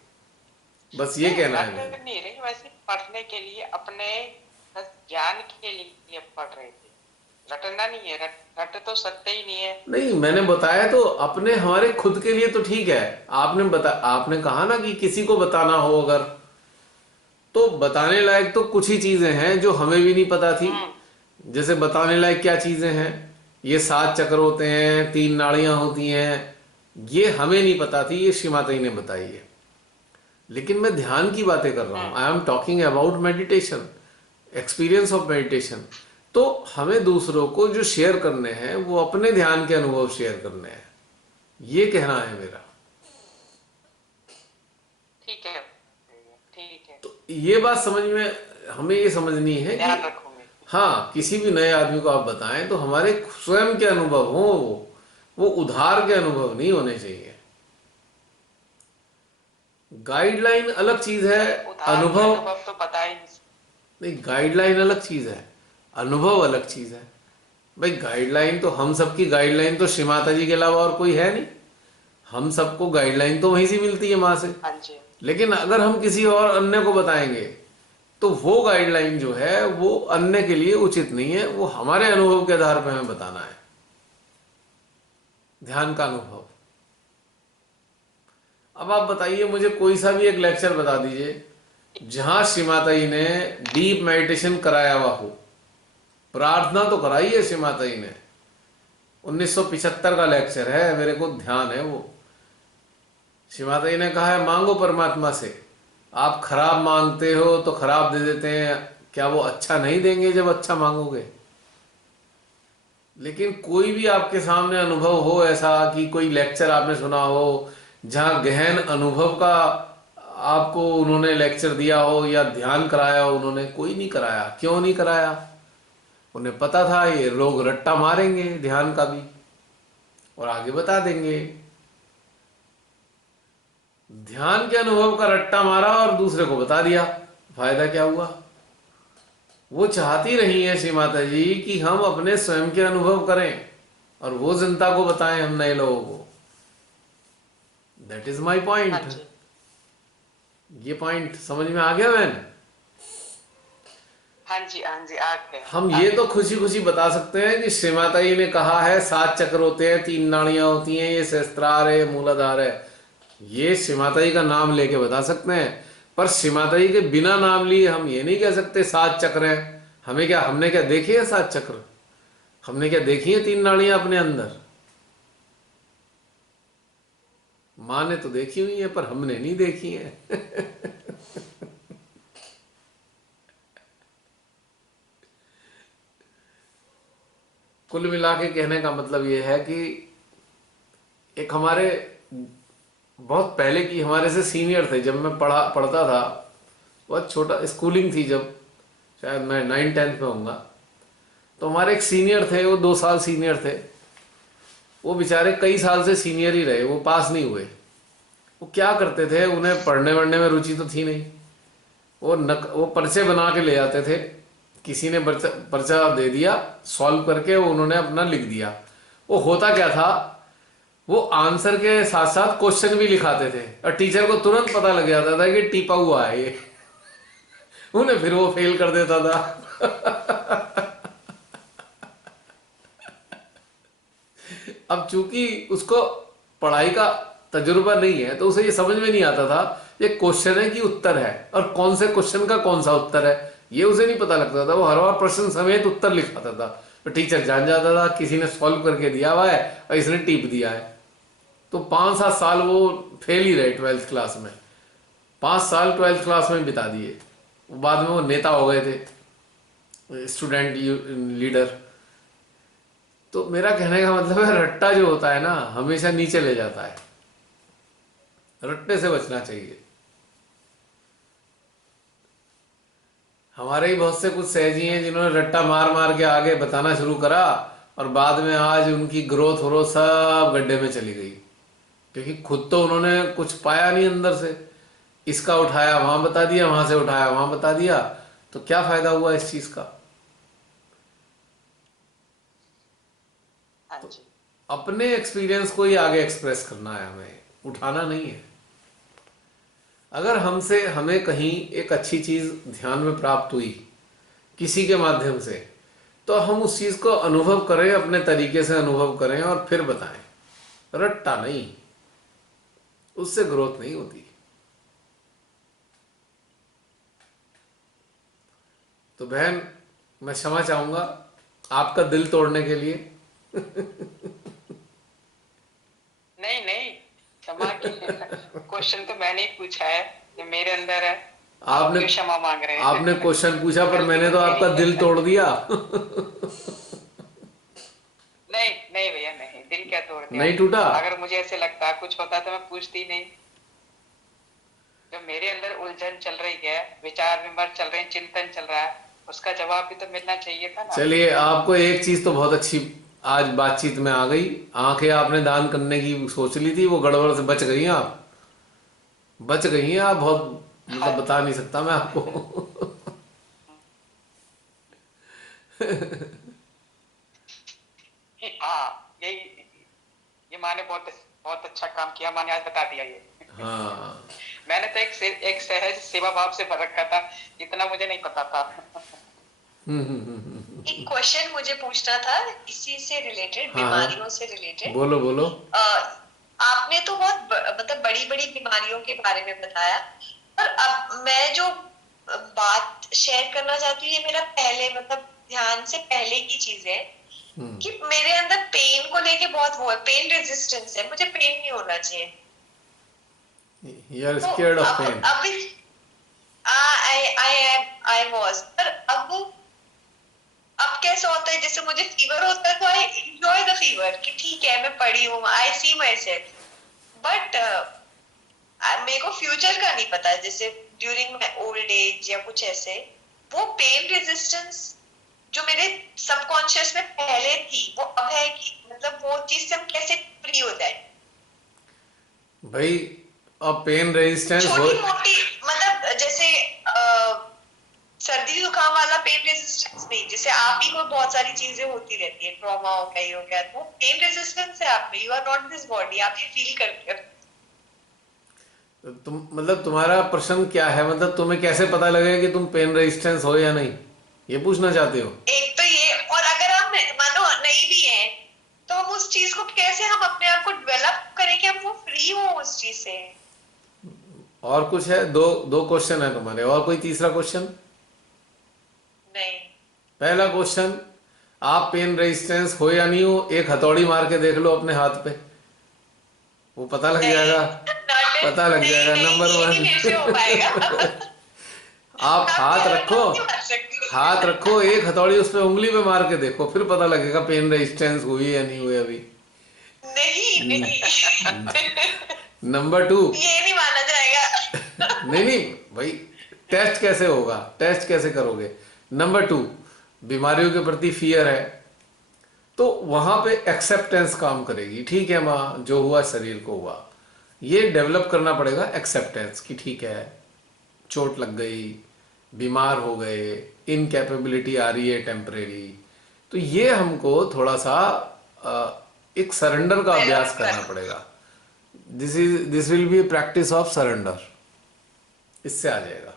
बस ये कहना है मेरा। नहीं रही, वैसे पढ़ने के लिए अपने बस ज्ञान के लिए पढ़ रहे थे, रटना नहीं है। रट तो सत्य ही नहीं है। नहीं, मैंने बताया तो अपने हमारे खुद के लिए तो ठीक है। आपने कहा ना कि किसी को बताना हो अगर, तो बताने लायक तो कुछ ही चीजें हैं जो हमें भी नहीं पता थी। जैसे बताने लायक क्या चीजें हैं, ये 7 चक्र होते हैं, 3 नाड़ियां होती हैं, ये हमें नहीं पता थी, ये श्री माता जी ने बताई है। लेकिन मैं ध्यान की बातें कर रहा हूं, I am talking about meditation, experience of meditation. तो हमें दूसरों को जो शेयर करने हैं वो अपने ध्यान के अनुभव शेयर करने हैं, ये कहना है मेरा। ठीक है, ठीक है, तो ये बात समझ में, हमें ये समझनी है ध्यान कि रखूंगी। हाँ, किसी भी नए आदमी को आप बताएं तो हमारे स्वयं के अनुभव हों, वो उधार के अनुभव नहीं होने चाहिए। गाइडलाइन अलग चीज है, उधार के अनुभव अनुभव तो पता ही नहीं। गाइडलाइन अलग चीज है, अनुभव अलग चीज है। भाई गाइडलाइन तो हम सबकी गाइडलाइन तो श्री माता जी के अलावा और कोई है नहीं। हम सबको गाइडलाइन तो वहीं से मिलती है माँ से। हाँ जी। लेकिन अगर हम किसी और अन्य को बताएंगे तो वो गाइडलाइन जो है वो अन्य के लिए उचित नहीं है, वो हमारे अनुभव के आधार पर हमें बताना है, ध्यान का अनुभव। अब आप बताइए मुझे कोई सा भी एक लेक्चर बता दीजिए जहां श्री माता जी ने डीप मेडिटेशन कराया हुआ हो। प्रार्थना तो कराई है श्री माता जी ने, 1975 का लेक्चर है, मेरे को ध्यान है वो। श्री माता जी ने कहा है मांगो परमात्मा से, आप खराब मांगते हो तो खराब दे देते हैं, क्या वो अच्छा नहीं देंगे जब अच्छा मांगोगे? लेकिन कोई भी आपके सामने अनुभव हो ऐसा कि कोई लेक्चर आपने सुना हो जहां गहन अनुभव का आपको उन्होंने लेक्चर दिया हो या ध्यान कराया हो उन्होंने? कोई नहीं कराया। क्यों नहीं कराया? उन्हें पता था ये लोग रट्टा मारेंगे ध्यान का भी और आगे बता देंगे। ध्यान के अनुभव का रट्टा मारा और दूसरे को बता दिया, फायदा क्या हुआ? वो चाहती रही है श्री माता जी कि हम अपने स्वयं के अनुभव करें और वो जनता को बताएं, हम नए लोगों को। दैट इज माई हाँ पॉइंट। जी। ये पॉइंट समझ में आ गया मैंने? हाँ जी, हाँ जी, आ गए। हम आ ये गए। तो खुशी खुशी बता सकते हैं कि श्री माता जी ने कहा है 7 चक्र होते हैं, 3 नाड़ियां होती हैं, ये सहस्त्रार है, मूलाधार है। ये श्री माता जी का नाम लेके बता सकते हैं। पर श्री माता जी के बिना नाम लिए हम ये नहीं कह सकते 7 चक्र हैं। हमें क्या, हमने क्या देखे हैं 7 चक्र? हमने क्या देखी है 3 नाड़ियां अपने अंदर? माँ ने तो देखी हुई है, पर हमने नहीं देखी है। कुल मिला के कहने का मतलब ये है कि एक हमारे बहुत पहले की, हमारे से सीनियर थे, जब मैं पढ़ता था, बहुत छोटा स्कूलिंग थी जब, शायद मैं 9th 10th में होऊंगा। तो हमारे एक सीनियर थे, वो 2 साल सीनियर थे। वो बेचारे कई साल से सीनियर ही रहे, वो पास नहीं हुए। वो क्या करते थे, उन्हें पढ़ने वढ़ने में रुचि तो थी नहीं। वो पर्चे बना के ले आते थे। किसी ने पर्चा पर्चा दे दिया, सॉल्व करके वो उन्होंने अपना लिख दिया। वो होता क्या था, वो आंसर के साथ साथ क्वेश्चन भी लिखाते थे, और टीचर को तुरंत पता लग जाता था कि टिपा हुआ है ये। उन्हें फिर वो फेल कर देता था। अब चूंकि उसको पढ़ाई का तजुर्बा नहीं है, तो उसे ये समझ में नहीं आता था ये क्वेश्चन है कि उत्तर है, और कौन से क्वेश्चन का कौन सा उत्तर है ये उसे नहीं पता लगता था। वो हर बार प्रश्न समेत उत्तर लिखाता था, तो टीचर जान जाता था किसी ने सॉल्व करके दिया हुआ है और इसने टिप दिया है। तो 5-7 साल वो फेल ही रहे 12th क्लास में। 5 साल 12th क्लास में बिता दिए। बाद में वो नेता हो गए थे, स्टूडेंट लीडर। तो मेरा कहने का मतलब है, रट्टा जो होता है ना, हमेशा नीचे ले जाता है। रट्टे से बचना चाहिए। हमारे ही बहुत से कुछ सहजी हैं जिन्होंने रट्टा मार मार के आगे बताना शुरू करा, और बाद में आज उनकी ग्रोथ व्रोथ सब गड्ढे में चली गई, क्योंकि खुद तो उन्होंने कुछ पाया नहीं अंदर से। इसका उठाया वहां बता दिया, वहां से उठाया वहां बता दिया, तो क्या फायदा हुआ इस चीज का? हाँ तो जी। अपने एक्सपीरियंस को ही आगे एक्सप्रेस करना है, हमें उठाना नहीं है। अगर हमसे हमें कहीं एक अच्छी चीज ध्यान में प्राप्त हुई किसी के माध्यम से, तो हम उस चीज को अनुभव करें, अपने तरीके से अनुभव करें और फिर बताएं। रट्टा नहीं, उससे ग्रोथ नहीं होती। तो बहन, मैं क्षमा चाहूंगा आपका दिल तोड़ने के लिए। नहीं नहीं, क्षमा की क्वेश्चन तो मैंने ही पूछा है, जो मेरे अंदर है। आप आपने क्यों क्षमा मांग रहे आपने हैं? क्वेश्चन पूछा, पर गलती मैंने तो तो मेरी आपका दिल है। तोड़ दिया। नहीं नहीं भैया, नहीं, दिल क्या तोड़ दिया। नहीं टूटा? अगर मुझे ऐसे लगता कुछ होता तो मैं पूछती नहीं। जो मेरे अंदर उलझन चल रही है, विचार विमर्श चल रहे हैं, चिंतन चल रहा है, उसका जवाब भी तो मिलना चाहिए था ना। चलिए, आपको एक चीज तो बहुत अच्छी आज बातचीत में आ गई। आंखें आपने दान करने की सोच ली थी, वो गड़बड़ से बच गई हैं आप। बच गई हैं आप बहुत, हाँ मतलब बता नहीं सकता मैं आपको। हाँ, यही, ये माँ ने बहुत बहुत अच्छा काम किया, माँ ने आज बता दिया ये। हाँ। मैंने तो एक सहज सेवा भाव से भर रखा था, इतना मुझे नहीं पता था। एक क्वेश्चन मुझे पूछना था इसी से रिलेटेड, हाँ हाँ, बीमारियों से रिलेटेड। बोलो बोलो। आपने तो बहुत मतलब बड़ी बड़ी बीमारियों के बारे में बताया, पर अब मैं जो बात शेयर करना चाहती हूँ, ये मेरा पहले मतलब ध्यान से पहले की चीज है कि मेरे अंदर पेन को लेके बहुत वो है, पेन रेजिस्टेंस है, मुझे पेन नहीं होना चाहिए। यू आर तो स्केयर्ड ऑफ पेन। अब आई वॉज, पर अब कैसा होता है, जैसे मुझे फीवर होता है तो आई एंजॉय द फीवर, कि ठीक है मैं पड़ी हूँ, आई सी माई सेल्फ। बट मेरे को फ्यूचर का नहीं पता, जैसे ड्यूरिंग माई ओल्ड एज या कुछ ऐसे, वो पेन रेजिस्टेंस जो मेरे सबकॉन्शियस में पहले थी, वो अब है कि मतलब वो चीज से हम कैसे फ्री हो जाए। भाई, अब पेन रेजिस्टेंस हो। छोटी मोटी मतलब जैसे सर्दी जुकाम वाला पेन रेजिस्टेंस नहीं, जैसे आप ही को बहुत सारी चीजें होती रहती है, ट्रॉमा हो गया, ये हो गया, तो पेन रेजिस्टेंस है आप में, you are not this body, आप ये फील करते हो। तुम मतलब तुम्हारा प्रश्न क्या है, मतलब तुम्हें कैसे पता लगेगा कि तुम पेन रेजिस्टेंस हो या नहीं? ये पूछना चाहते हो? एक तो ये, और अगर हम मानो नहीं भी हैं तो हम उस चीज को कैसे हम अपने आप को डेवलप करें कि हम वो फ्री हो उस चीज से। और कुछ है? दो दो क्वेश्चन है तुम्हारे, और कोई तीसरा क्वेश्चन? नहीं। पहला क्वेश्चन, आप पेन रेजिस्टेंस हो या नहीं हो, एक हथौड़ी मार के देख लो अपने हाथ पे, वो पता लग नहीं जाएगा। नॉट, पता लग नहीं जाएगा। नहीं, नंबर ये नहीं वन। मेरे से हो पाएगा। आप आप हाथ कह रहे हो रखो, ना, नहीं मार सकती। हाथ रखो, एक हथौड़ी उस पे उंगली पे मार के देखो, फिर पता लगेगा पेन रेजिस्टेंस हुई या नहीं हुई अभी। नहीं नहीं। Number two. ये नहीं माना जाएगा। नहीं नहीं भाई, टेस्ट कैसे होगा, टेस्ट कैसे करोगे? नंबर टू, बीमारियों के प्रति फियर है, तो वहां पे एक्सेप्टेंस काम करेगी। ठीक है माँ, जो हुआ शरीर को हुआ, ये डेवलप करना पड़ेगा एक्सेप्टेंस की। ठीक है, चोट लग गई, बीमार हो गए, इनकैपेबिलिटी आ रही है टेम्परेरी, तो ये हमको थोड़ा सा एक सरेंडर का डेवलप अभ्यास कर। करना पड़ेगा। This will be practice of surrender. इससे आ जाएगा।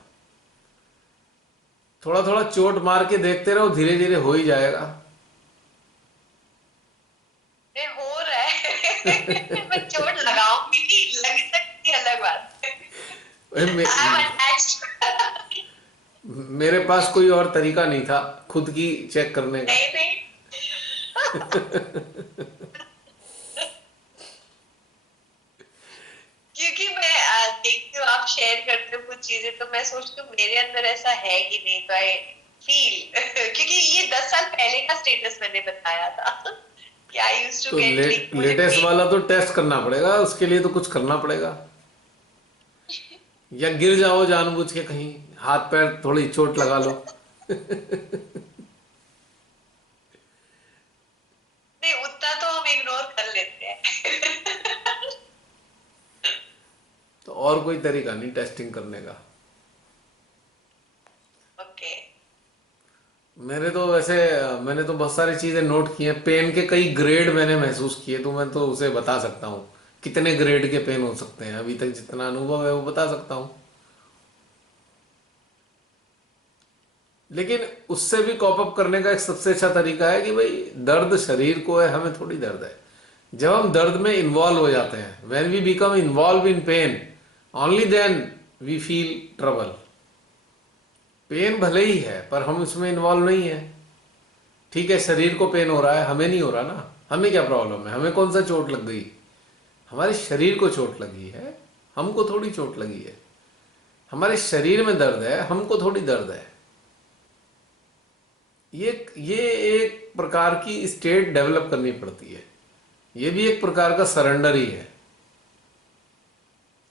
थोड़ा थोड़ा चोट मार के देखते रहो, धीरे धीरे हो ही जाएगा। ये हो रहा है। मैं चोट लगाऊंगी नहीं, लग सकती है अलग बात है। I am attached. मेरे पास कोई और तरीका नहीं था खुद की चेक करने का। नहीं नहीं। क्योंकि मैं देखती हूँ आप शेयर करते हो कुछ चीजें, तो मैं सोचती हूँ मेरे अंदर ऐसा है कि नहीं, तो आई फील। क्योंकि ये 10 साल पहले का स्टेटस मैंने बताया था कि आई यूज्ड टू तो गेट लाइक, मुझे लेटेस्ट पेन। वाला तो टेस्ट करना पड़ेगा, उसके लिए तो कुछ करना पड़ेगा। या गिर जाओ जानबूझ के कहीं, हाथ पैर थोड़ी चोट लगा लो। नहीं, उतना तो हम इग्नोर कर लेते हैं। तो और कोई तरीका नहीं टेस्टिंग करने का। ओके। मेरे तो वैसे मैंने तो बहुत सारी चीजें नोट की हैं। पेन के कई ग्रेड मैंने महसूस किए, तो मैं तो उसे बता सकता हूँ कितने ग्रेड के पेन हो सकते हैं। अभी तक जितना अनुभव है वो बता सकता हूँ। लेकिन उससे भी कॉप अप करने का एक सबसे अच्छा तरीका है कि भाई दर्द शरीर को है, हमें थोड़ी दर्द है। जब हम दर्द में इन्वॉल्व हो जाते हैं, when we become involve in pain, only then we feel trouble. Pain भले ही है पर हम उसमें इन्वॉल्व नहीं है। ठीक है, शरीर को पेन हो रहा है, हमें नहीं हो रहा ना। हमें क्या प्रॉब्लम है, हमें कौन सा चोट लग गई? हमारे शरीर को चोट लगी है, हमको थोड़ी चोट लगी है। हमारे शरीर में दर्द है, हमको थोड़ी दर्द है। ये एक प्रकार की स्टेट डेवलप करनी पड़ती है। ये भी एक प्रकार का सरेंडर ही है।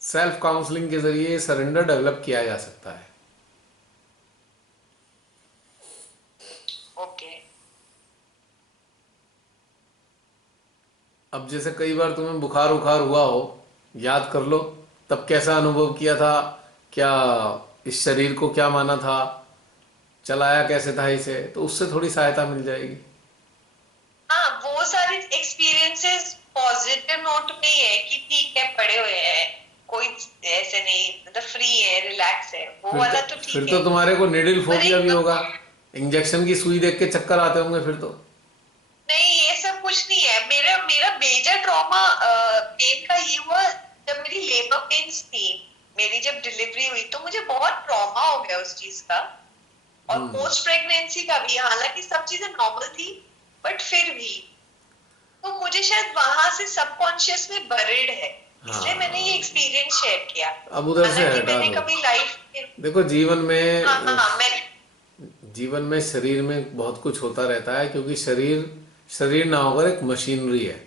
सेल्फ काउंसलिंग के जरिए सरेंडर डेवलप किया जा सकता है। ओके। अब जैसे कई बार तुम्हें बुखार उखार हुआ हो, याद कर लो तब कैसा अनुभव किया था, क्या इस शरीर को क्या माना था, चलाया कैसे था इसे, तो उससे थोड़ी सहायता मिल जाएगी। हाँ, वो सारे एक्सपीरियंसेस पॉजिटिव नोट पे ही है कि ठीक है, पड़े हुए हैं, कोई ऐसे नहीं, मतलब फ्री है, रिलैक्स है, वो वाला तो फिर ठीक तो है। तुम्हारे को निडिल पर फोबिया एक भी होगा, इंजेक्शन की सुई देख के चक्कर आते होंगे फिर तो। नहीं, ये सब कुछ नहीं है। मेरा मेरा मेजर ट्रॉमा पेन का ये हुआ जब मेरी लेबर पेन्स थी, मेरी जब डिलीवरी हुई, तो मुझे बहुत ट्रॉमा हो गया उस चीज का। और पोस्ट प्रेगनेंसी का भी, हालांकि सब चीजें नॉर्मल थी, बट फिर भी तो मुझे शायद वहां से सबकॉन्शियस में बरिड है, इसलिए मैंने ये एक्सपीरियंस शेयर किया। अब उधर से हालांकि हटा मैंने दो। कभी लाइफ में, देखो हाँ मैंने, जीवन में शरीर में बहुत कुछ होता रहता है, क्योंकि शरीर शरीर ना होकर एक मशीनरी है।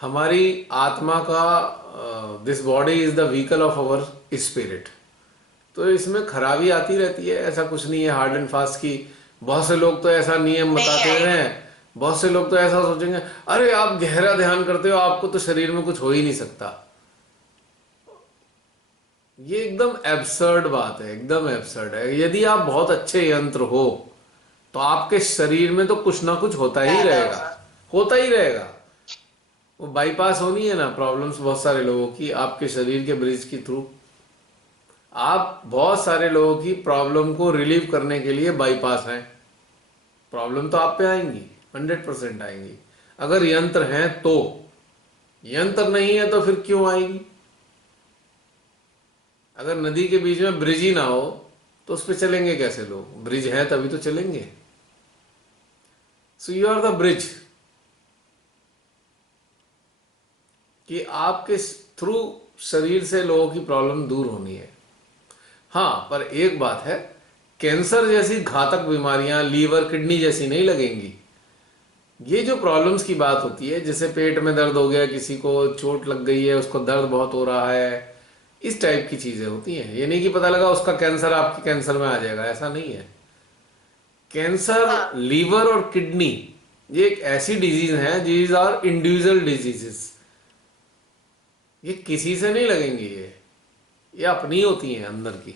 हमारी आत्मा का, this body is the vehicle of our spirit. तो इसमें खराबी आती रहती है, ऐसा कुछ नहीं है हार्ड एंड फास्ट की। बहुत से लोग तो ऐसा नियम नहीं बताते आई। हैं, बहुत से लोग तो ऐसा सोचेंगे, अरे आप गहरा ध्यान करते हो, आपको तो शरीर में कुछ हो ही नहीं सकता। ये एकदम एब्सर्ड बात है, एकदम एब्सर्ड है। यदि आप बहुत अच्छे यंत्र हो तो आपके शरीर में तो कुछ ना कुछ होता ही ज्यादा रहेगा, होगा। होता ही रहेगा। वो बाईपास होनी है ना प्रॉब्लम्स बहुत सारे लोगों की, आपके शरीर के ब्रिज के थ्रू। आप बहुत सारे लोगों की प्रॉब्लम को रिलीव करने के लिए बाईपास हैं। प्रॉब्लम तो आप पे आएंगी, 100% आएंगी, अगर यंत्र हैं तो। यंत्र नहीं है तो फिर क्यों आएगी? अगर नदी के बीच में ब्रिज ही ना हो तो उस पर चलेंगे कैसे लोग? ब्रिज है तभी तो चलेंगे। So you are the bridge, कि आपके थ्रू शरीर से लोगों की प्रॉब्लम दूर होनी है। हाँ, पर एक बात है, कैंसर जैसी घातक बीमारियां लीवर किडनी जैसी नहीं लगेंगी। ये जो प्रॉब्लम्स की बात होती है, जैसे पेट में दर्द हो गया, किसी को चोट लग गई है, उसको दर्द बहुत हो रहा है, इस टाइप की चीजें होती हैं। ये नहीं कि पता लगा उसका कैंसर आपके कैंसर में आ जाएगा, ऐसा नहीं है। कैंसर, हाँ। लीवर और किडनी ये एक ऐसी डिजीज है, दीज आर इंडिविजुअल डिजीजेस। ये किसी से नहीं लगेंगी, ये अपनी होती हैं अंदर की।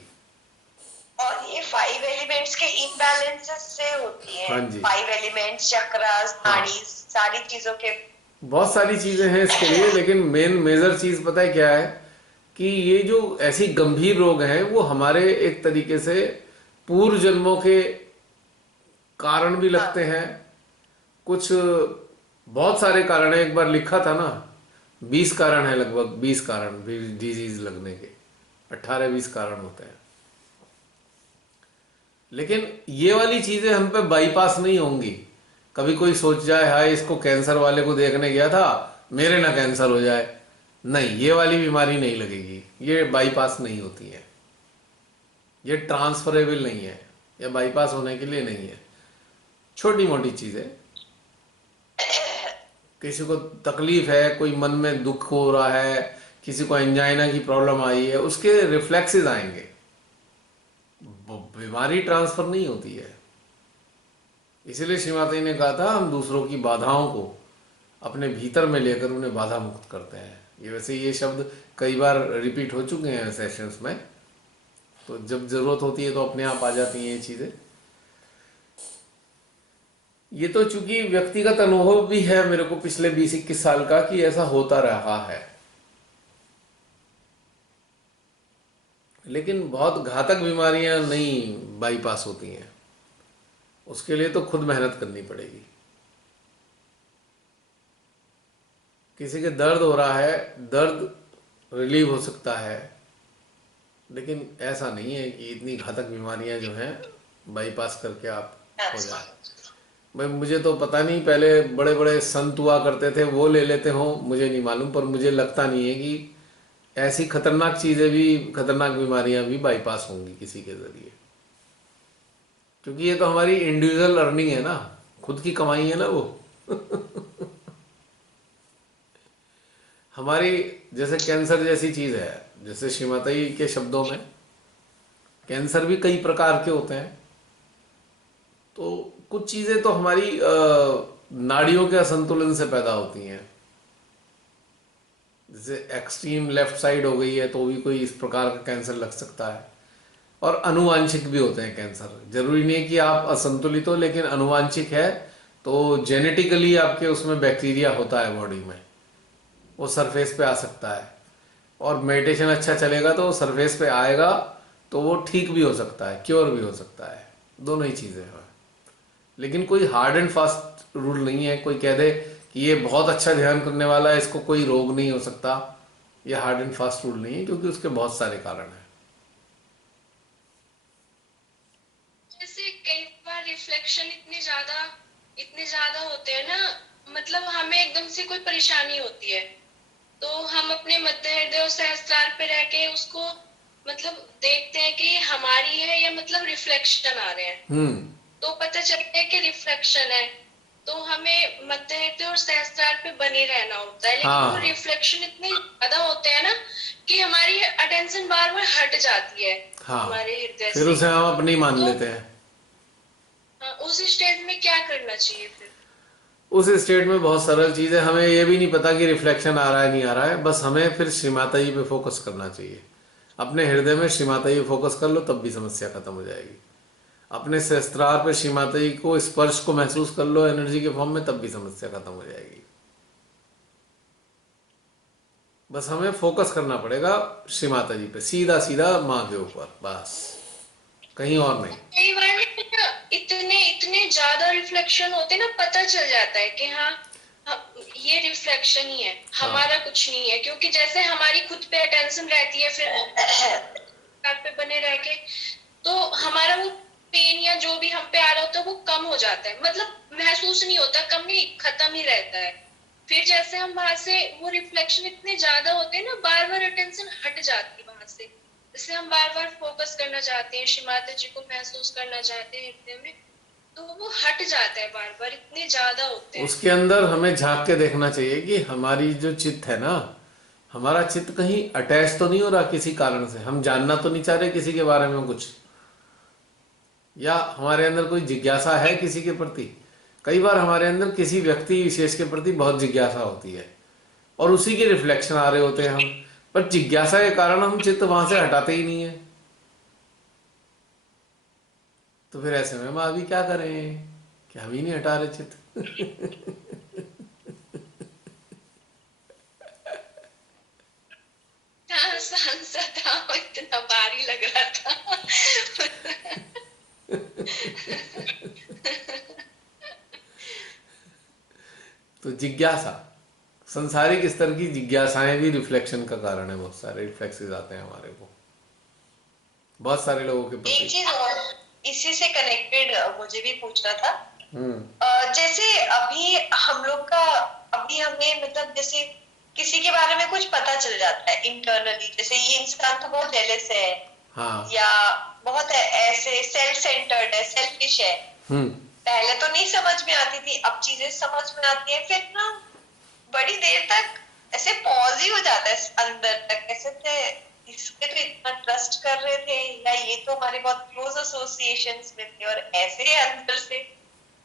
और ये 5 एलिमेंट्स के इम्बैलेंसेस से होती है। हाँ जी। 5 एलिमेंट्स, चक्रास, हाँ, नाड़ी, सारी चीजों के। बहुत सारी चीजें हैं इसके लिए, लेकिन मेन मेजर चीज पता है क्या है, कि ये जो ऐसी गंभीर रोग हैं वो हमारे एक तरीके से पूर्व जन्मों के कारण भी लगते हाँ। हैं। कुछ बहुत सारे कारण है, एक बार लिखा था ना, 20 कारण है, लगभग 20 कारण डिजीज लगने के, 18-20 कारण होते हैं। लेकिन ये वाली चीजें हम पे बाईपास नहीं होंगी। कभी कोई सोच जाए, हाय इसको कैंसर वाले को देखने गया था, मेरे ना कैंसर हो जाए, नहीं, ये वाली बीमारी नहीं लगेगी। ये बाईपास नहीं होती है, ये ट्रांसफरेबल नहीं है, या बाईपास होने के लिए नहीं है। छोटी मोटी चीजें, किसी को तकलीफ है, कोई मन में दुख हो रहा है, किसी को एंजाइना की प्रॉब्लम आई है, उसके रिफ्लेक्सेस आएंगे, बीमारी ट्रांसफर नहीं होती है। इसीलिए श्री माता जी ने कहा था, हम दूसरों की बाधाओं को अपने भीतर में लेकर उन्हें बाधा मुक्त करते हैं। ये वैसे ये शब्द कई बार रिपीट हो चुके हैं सेशंस में, तो जब जरूरत होती है तो अपने आप आ जाती हैं ये चीजें। ये तो चूंकि व्यक्तिगत अनुभव भी है मेरे को पिछले 20-21 साल का, कि ऐसा होता रहा है। लेकिन बहुत घातक बीमारियां नहीं बाईपास होती हैं, उसके लिए तो खुद मेहनत करनी पड़ेगी। किसी के दर्द हो रहा है, दर्द रिलीव हो सकता है, लेकिन ऐसा नहीं है कि इतनी घातक बीमारियां जो हैं बाईपास करके आप हो जाए। भाई मुझे तो पता नहीं, पहले बड़े बड़े संत हुआ करते थे, वो ले लेते हो मुझे नहीं मालूम, पर मुझे लगता नहीं है कि ऐसी खतरनाक चीजें भी, खतरनाक बीमारियां भी बाईपास होंगी किसी के जरिए। क्योंकि ये तो हमारी इंडिविजुअल अर्निंग है ना, खुद की कमाई है ना वो। हमारी, जैसे कैंसर जैसी चीज है, जैसे श्रीमाता जी के शब्दों में, कैंसर भी कई प्रकार के होते हैं। तो कुछ चीजें तो हमारी नाड़ियों के असंतुलन से पैदा होती हैं। जैसे एक्सट्रीम लेफ्ट साइड हो गई है तो भी कोई इस प्रकार का कैंसर लग सकता है। और अनुवांशिक भी होते हैं कैंसर, जरूरी नहीं है कि आप असंतुलित हो, लेकिन अनुवांशिक है तो जेनेटिकली आपके उसमें बैक्टीरिया होता है बॉडी में, वो सरफेस पे आ सकता है। और मेडिटेशन अच्छा चलेगा तो सरफेस पे आएगा, तो वो ठीक भी हो सकता है, क्योर भी हो सकता है, दोनों ही चीज़ें हैं। लेकिन कोई हार्ड एंड फास्ट रूल नहीं है, कोई कह दे कि ये बहुत अच्छा ध्यान करने वाला है, इसको कोई रोग नहीं हो सकता, ये हार्ड एंड फास्ट रूल नहीं है, क्योंकि उसके बहुत सारे कारण हैं। जैसे कई बार रिफ्लेक्शन इतने ज्यादा होते हैं ना, मतलब हमें एकदम से कोई परेशानी होती है तो हम अपने मध्य हृदय और सहस्त्रार पे रह के उसको मतलब देखते हैं कि हमारी है या मतलब रिफ्लेक्शन आ रहे हैं, तो पता चलता है कि रिफ्लेक्शन है, तो हमें मध्य हृदय और सहस्त्रार पे बने रहना होता है। लेकिन हाँ, वो रिफ्लेक्शन इतने ज्यादा होते हैं ना कि हमारी अटेंशन बार बार हट जाती है हाँ, हमारे हृदय फिर से। उसे हम अपनी मान तो लेते हैं। उस स्टेज में क्या करना चाहिए फिर? उस स्टेट में बहुत सरल चीज़ है, हमें ये भी नहीं पता कि रिफ्लेक्शन आ रहा है नहीं आ रहा है, बस हमें फिर श्री माता जी पे फोकस करना चाहिए। अपने हृदय में श्री माता जी पे फोकस कर लो, तब भी समस्या खत्म हो जाएगी। अपने सहस्त्रार पे श्री माता जी को स्पर्श को महसूस कर लो एनर्जी के फॉर्म में, तब भी समस्या खत्म हो जाएगी। बस हमें फोकस करना पड़ेगा श्री माता जी पे, सीधा सीधा माँ के ऊपर, बस कहीं और नहीं। कई बार ना इतने इतने ज्यादा रिफ्लेक्शन होते ना, पता चल जाता है कि हाँ, ये रिफ्लेक्शन ही है, हाँ हमारा कुछ नहीं है। क्योंकि जैसे हमारी खुद पे अटेंशन रहती है, फिर पे बने रह के, तो हमारा वो पेन या जो भी हम पे आ रहा होता है वो कम हो जाता है। मतलब महसूस नहीं होता, कम नहीं, खत्म ही रहता है। फिर जैसे हम वहां से, वो रिफ्लेक्शन इतने ज्यादा होते हैं ना, बार बार अटेंशन हट जाती है वहां से। जैसे हम बार बार फोकस करना चाहते हैं, श्री माता जी को महसूस करना चाहते हैं हृदय में, तो वो हट जाता है बार बार, इतने ज्यादा होते हैं। उसके अंदर हमें झांक के देखना चाहिए कि हमारी जो चित्त है ना, हमारा चित्त कहीं अटैच तो नहीं हो रहा किसी कारण से, हम जानना तो नहीं चाह रहे किसी के बारे में कुछ, या हमारे अंदर कोई जिज्ञासा है किसी के प्रति। कई बार हमारे अंदर किसी व्यक्ति विशेष के प्रति बहुत जिज्ञासा होती है और उसी के रिफ्लेक्शन आ रहे होते हैं हम, पर जिज्ञासा के कारण हम चित्त वहां से हटाते ही नहीं है। तो फिर ऐसे में हम अभी क्या करें कि हम ही नहीं हटा रहे चित्त। हाँ, सांसद था, इतना भारी लग रहा था। तो जिज्ञासा, संसारिक स्तर की जिज्ञासाएं भी रिफ्लेक्शन का कारण है। बहुत सारे रिफ्लेक्सेस आते हैं हमारे को, बहुत सारे लोगों के एक प्रति। चीज और इसी से कनेक्टेड मुझे भी पूछना था। जैसे अभी हम लोग का, अभी हमें मतलब जैसे किसी के बारे में कुछ पता चल जाता है इंटरनली, जैसे ये इंसान तो बहुत जेलस है, हाँ। या बहुत ऐसे सेल्फ सेंटर्ड है, सेल्फिश है। पहले तो नहीं समझ में आती थी, अब चीजें समझ में आती है। फिर ना बड़ी देर तक ऐसे पॉज ही हो जाता है अंदर तक, ऐसे थे इसके तो इतना ट्रस्ट कर रहे थे, या ये तो हमारे बहुत क्लोज एसोसिएशंस में थे, और ऐसे अंदर से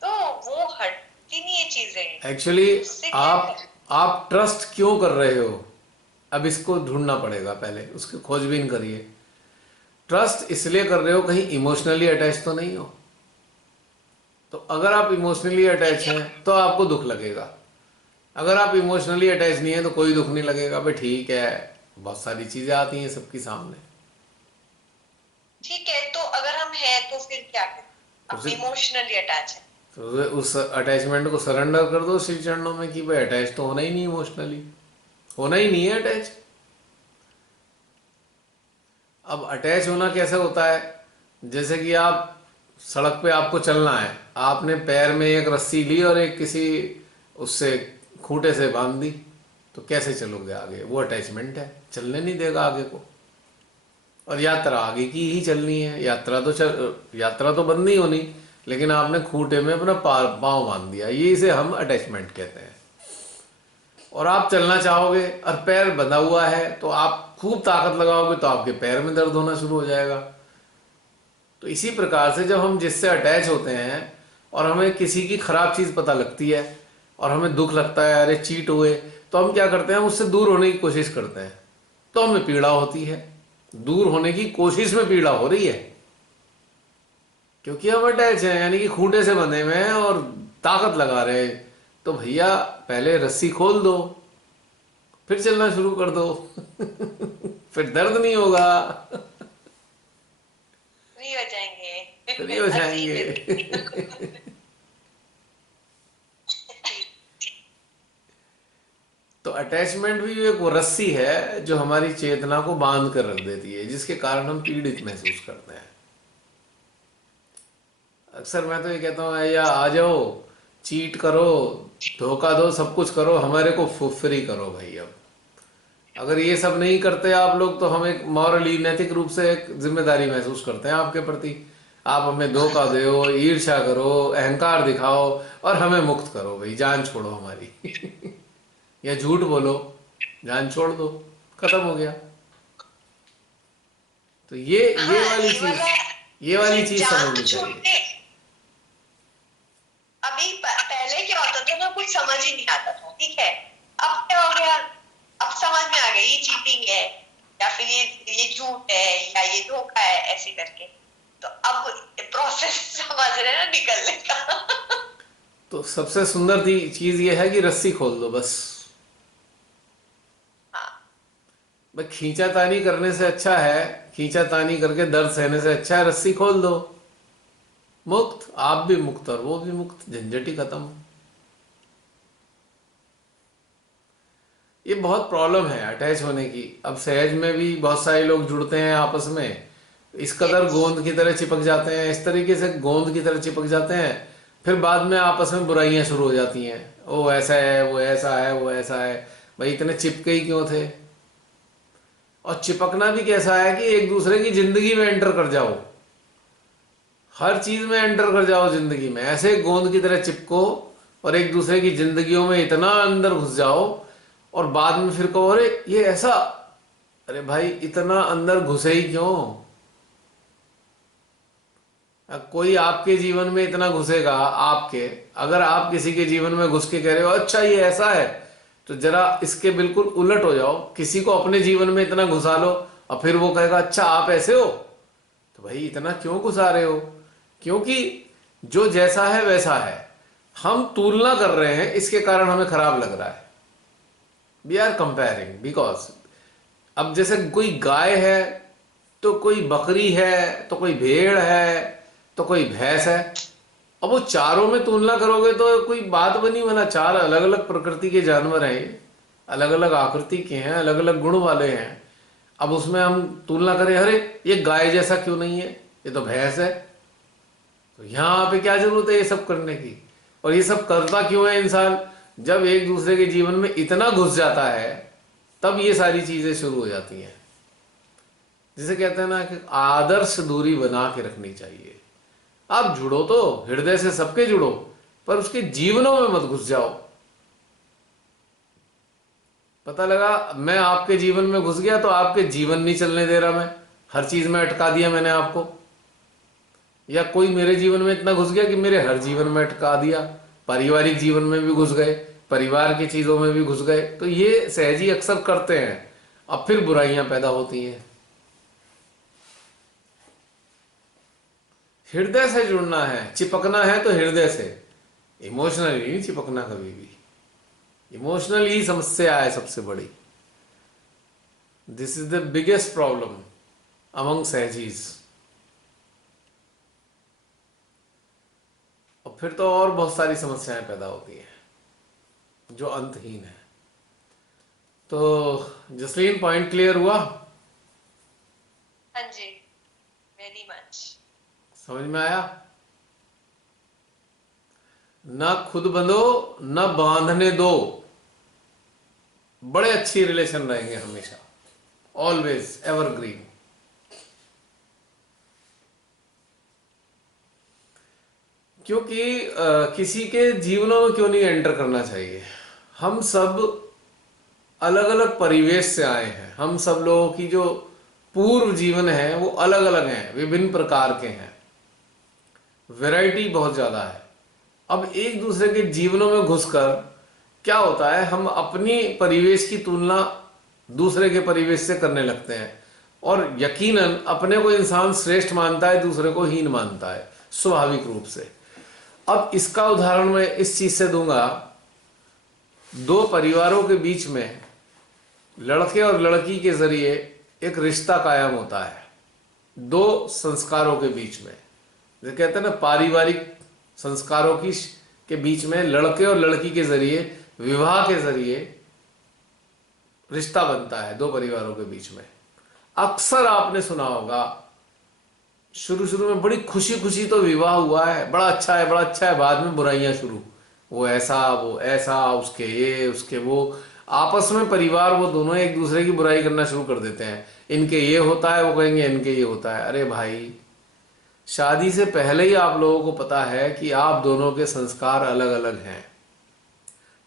तो वो हटती नहीं है चीजें। एक्चुअली उससे क्या है? आप ट्रस्ट क्यों कर रहे हो, अब इसको ढूंढना पड़ेगा, पहले उसकी खोजबीन करिए। ट्रस्ट इसलिए कर रहे हो कहीं इमोशनली अटैच तो नहीं हो। तो अगर आप इमोशनली अटैच हैं तो आपको दुख लगेगा, अगर आप इमोशनली अटैच नहीं है तो कोई दुख नहीं लगेगा। भाई ठीक है, बहुत सारी चीजें आती हैं सबके सामने। ठीक है, तो अगर हम हैं तो फिर क्या करें? तो अब इमोशनली अटैच है तो उस अटैचमेंट को सरेंडर कर दो श्री चरणों में कि भाई अटैच तो होना ही नहीं, इमोशनली होना ही नहीं है अटैच। अब अटैच होना कैसे होता है, जैसे कि आप सड़क पे आपको चलना है, आपने पैर में एक रस्सी ली और एक किसी उससे खूंटे से बांध दी, तो कैसे चलोगे आगे? वो अटैचमेंट है, चलने नहीं देगा आगे को। और यात्रा आगे की ही चलनी है, यात्रा तो बंद नहीं होनी, लेकिन आपने खूंटे में अपना पाँव बांध दिया, ये इसे हम अटैचमेंट कहते हैं। और आप चलना चाहोगे और पैर बंधा हुआ है, तो आप खूब ताकत लगाओगे तो आपके पैर में दर्द होना शुरू हो जाएगा। तो इसी प्रकार से जब हम जिससे अटैच होते हैं और हमें किसी की खराब चीज़ पता लगती है और हमें दुख लगता है, अरे चीट हुए, तो हम क्या करते हैं, उससे दूर होने की कोशिश करते हैं, तो हमें पीड़ा होती है। दूर होने की कोशिश में पीड़ा हो रही है, क्योंकि हम अटैच हैं, यानी कि खूंटे से बंधे हुए हैं और ताकत लगा रहे हैं। तो भैया पहले रस्सी खोल दो, फिर चलना शुरू कर दो। फिर दर्द नहीं होगा, फ्री हो जाएंगे। फ्री हो जाएंगे। तो अटैचमेंट भी एक वो रस्सी है जो हमारी चेतना को बांध कर रख देती है, जिसके कारण हम पीड़ित महसूस करते हैं। अक्सर मैं तो ये कहता हूँ, या आ जाओ, चीट करो, धोखा दो, सब कुछ करो, हमारे को फ्री करो भाई। अब अगर ये सब नहीं करते आप लोग, तो हम एक मॉरली, नैतिक रूप से एक जिम्मेदारी महसूस करते हैं आपके प्रति। आप हमें धोखा दो, ईर्ष्या करो, अहंकार दिखाओ और हमें मुक्त करो भाई, जान छोड़ो हमारी। या झूठ बोलो, जान छोड़ दो, खत्म हो गया। तो ये ये वाली जैसे चीज जान समझनी तो चाहिए। छूटते, अभी पहले क्या होता था ना, कुछ समझ ही नहीं आता था, ठीक है। अब क्या हो गया, अब समझ में आ गया ये चीटिंग है, या फिर ये झूठ है, या ये धोखा है, ऐसे करके। तो अब प्रोसेस समझ रहे हैं ना निकलने का। तो सबसे सुंदर चीज ये है कि रस्सी खोल दो बस। हाँ, भाई खींचातानी करने से अच्छा है, खींचातानी करके दर्द सहने से अच्छा है रस्सी खोल दो, मुक्त, आप भी मुक्त और वो भी मुक्त, झंझट ही खत्म। ये बहुत प्रॉब्लम है अटैच होने की। अब सहज में भी बहुत सारे लोग जुड़ते हैं आपस में, इस कदर यस। गोंद की तरह चिपक जाते हैं, इस तरीके से गोंद की तरह चिपक जाते हैं, फिर बाद में आपस में बुराइयां शुरू हो जाती हैं, वो ऐसा है, वो ऐसा है, वो ऐसा है। भाई इतने चिपके ही क्यों थे? और चिपकना भी कैसा है कि एक दूसरे की जिंदगी में एंटर कर जाओ, हर चीज में एंटर कर जाओ जिंदगी में, ऐसे गोंद की तरह चिपको और एक दूसरे की जिंदगियों में इतना अंदर घुस जाओ और बाद में फिर कहो अरे ये ऐसा। अरे भाई इतना अंदर घुसे ही क्यों? अब कोई आपके जीवन में इतना घुसेगा, आपके, अगर आप किसी के जीवन में घुस के कह रहे हो अच्छा ये ऐसा है, तो जरा इसके बिल्कुल उलट हो जाओ, किसी को अपने जीवन में इतना घुसा लो और फिर वो कहेगा अच्छा आप ऐसे हो, तो भाई इतना क्यों घुसा रहे हो? क्योंकि जो जैसा है वैसा है, हम तुलना कर रहे हैं, इसके कारण हमें खराब लग रहा है। वी आर कंपेयरिंग बिकॉज अब जैसे कोई गाय है, तो कोई बकरी है, तो कोई भेड़ है, तो कोई भैंस है। अब वो चारों में तुलना करोगे तो कोई बात बनी बना, चार अलग अलग प्रकृति के जानवर हैं, अलग अलग आकृति के हैं, अलग अलग गुण वाले हैं। अब उसमें हम तुलना करें अरे ये गाय जैसा क्यों नहीं है, ये तो भैंस है, तो यहाँ पे क्या जरूरत है ये सब करने की? और ये सब करता क्यों है इंसान? जब एक दूसरे के जीवन में इतना घुस जाता है तब ये सारी चीजें शुरू हो जाती हैं। जिसे कहते हैं ना कि आदर्श दूरी बना के रखनी चाहिए। आप जुड़ो तो हृदय से सबके जुड़ो, पर उसके जीवनों में मत घुस जाओ। पता लगा मैं आपके जीवन में घुस गया तो आपके जीवन नहीं चलने दे रहा, मैं हर चीज में अटका दिया मैंने आपको, या कोई मेरे जीवन में इतना घुस गया कि मेरे हर जीवन में अटका दिया, पारिवारिक जीवन में भी घुस गए, परिवार की चीजों में भी घुस गए। तो ये सहज ही अक्सर करते हैं, अब फिर बुराइयां पैदा होती हैं। हृदय से जुड़ना है, चिपकना है तो हृदय से, इमोशनली नहीं चिपकना कभी भी। इमोशनली समस्या है सबसे बड़ी। This is the biggest problem among सहजीज। और फिर तो और बहुत सारी समस्याएं पैदा होती हैं जो अंतहीन है। तो जसलीन पॉइंट क्लियर हुआ? हाँ जी, वेरी मच। समझ में आया? न खुद बंधो न बांधने दो, बड़े अच्छी रिलेशन रहेंगे हमेशा, ऑलवेज एवरग्रीन। क्योंकि किसी के जीवनों में क्यों नहीं एंटर करना चाहिए? हम सब अलग अलग परिवेश से आए हैं, हम सब लोगों की जो पूर्व जीवन है वो अलग अलग हैं, विभिन्न प्रकार के हैं, वैरायटी बहुत ज्यादा है। अब एक दूसरे के जीवनों में घुसकर क्या होता है, हम अपनी परिवेश की तुलना दूसरे के परिवेश से करने लगते हैं, और यकीनन अपने को इंसान श्रेष्ठ मानता है, दूसरे को हीन मानता है स्वाभाविक रूप से। अब इसका उदाहरण मैं इस चीज से दूंगा, दो परिवारों के बीच में लड़के और लड़की के जरिए एक रिश्ता कायम होता है, दो संस्कारों के बीच में, जो कहते हैं ना पारिवारिक संस्कारों के बीच में लड़के और लड़की के जरिए, विवाह के जरिए रिश्ता बनता है दो परिवारों के बीच में। अक्सर आपने सुना होगा शुरू शुरू में बड़ी खुशी खुशी तो विवाह हुआ है, बड़ा अच्छा है, बड़ा अच्छा है, बाद में बुराइयां शुरू, वो ऐसा, वो ऐसा, उसके ये, उसके वो, आपस में परिवार वो दोनों एक दूसरे की बुराई करना शुरू कर देते हैं। इनके ये होता है, वो कहेंगे इनके ये होता है। अरे भाई, शादी से पहले ही आप लोगों को पता है कि आप दोनों के संस्कार अलग अलग हैं,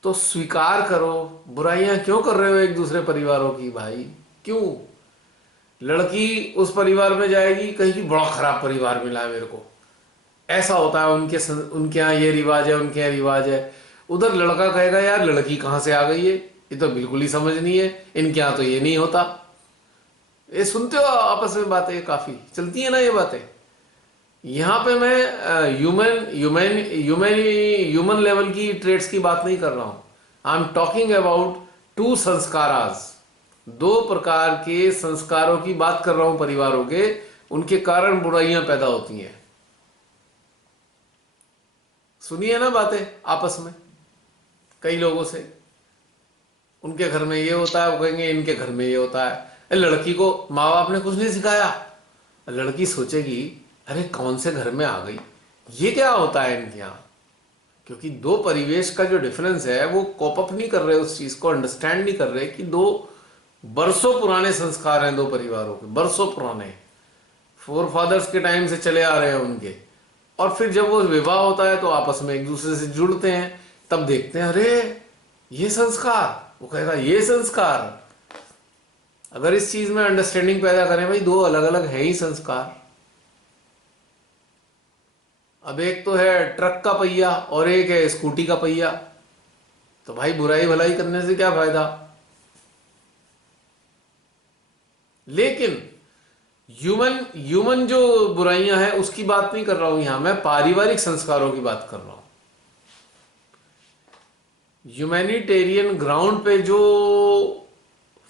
तो स्वीकार करो। बुराइयां क्यों कर रहे हो एक दूसरे परिवारों की? भाई क्यों? लड़की उस परिवार में जाएगी, कहेगी बड़ा खराब परिवार मिला है मेरे को, ऐसा होता है उनके यहाँ ये रिवाज है, उनके यहाँ रिवाज है। उधर लड़का कहेगा यार लड़की कहाँ से आ गई है, ये तो बिल्कुल ही समझ नहीं है, इनके यहाँ तो ये नहीं होता। ये सुनते हो आपस में बातें, काफी चलती है ना ये बातें। यहाँ पे मैं ह्यूमन लेवल की ट्रेड्स की बात नहीं कर रहा हूं। I am talking about two sanskaras, दो प्रकार के संस्कारों की बात कर रहा हूं परिवारों के, उनके कारण बुराइयां पैदा होती हैं। सुनिए ना बातें आपस में कई लोगों से, उनके घर में ये होता है, वो कहेंगे इनके घर में ये होता है। लड़की को माँ बाप ने कुछ नहीं सिखाया, लड़की सोचेगी अरे कौन से घर में आ गई, ये क्या होता है इनके यहाँ। क्योंकि दो परिवेश का जो डिफरेंस है वो कोप अप नहीं कर रहे, उस चीज को अंडरस्टैंड नहीं कर रहे कि दो बरसों पुराने संस्कार हैं दो परिवारों के, बरसों पुराने, फोर फादर्स के टाइम से चले आ रहे हैं उनके। और फिर जब वो विवाह होता है तो आपस में एक दूसरे से जुड़ते हैं, तब देखते हैं अरे ये संस्कार, वो कहेगा ये संस्कार। अगर इस चीज में अंडरस्टैंडिंग पैदा करें, भाई दो अलग अलग है ही संस्कार। अब एक तो है ट्रक का पहिया और एक है स्कूटी का पहिया, तो भाई बुराई भलाई करने से क्या फायदा। लेकिन ह्यूमन जो बुराइयां हैं उसकी बात नहीं कर रहा हूं यहां, मैं पारिवारिक संस्कारों की बात कर रहा हूं। ह्यूमैनिटेरियन ग्राउंड पे जो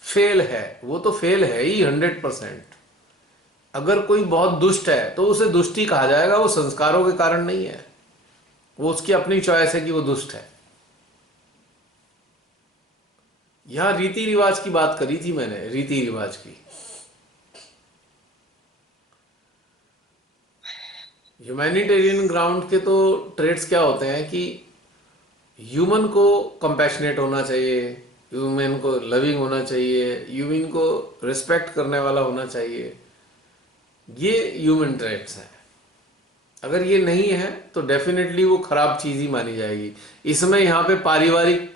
फेल है वो तो फेल है ही 100%। अगर कोई बहुत दुष्ट है तो उसे दुष्टी कहा जाएगा, वो संस्कारों के कारण नहीं है, वो उसकी अपनी चॉइस है कि वो दुष्ट है। यहां रीति रिवाज की बात करी थी मैंने, रीति रिवाज की। ह्यूमैनिटेरियन ग्राउंड के तो ट्रेड्स क्या होते हैं कि ह्यूमन को कंपैशनेट होना चाहिए, ह्यूमन को लविंग होना चाहिए, ह्यूमन को रिस्पेक्ट करने वाला होना चाहिए, ये ह्यूमन ट्रेड्स हैं। अगर ये नहीं है तो डेफिनेटली वो खराब चीज ही मानी जाएगी। इसमें यहाँ पे पारिवारिक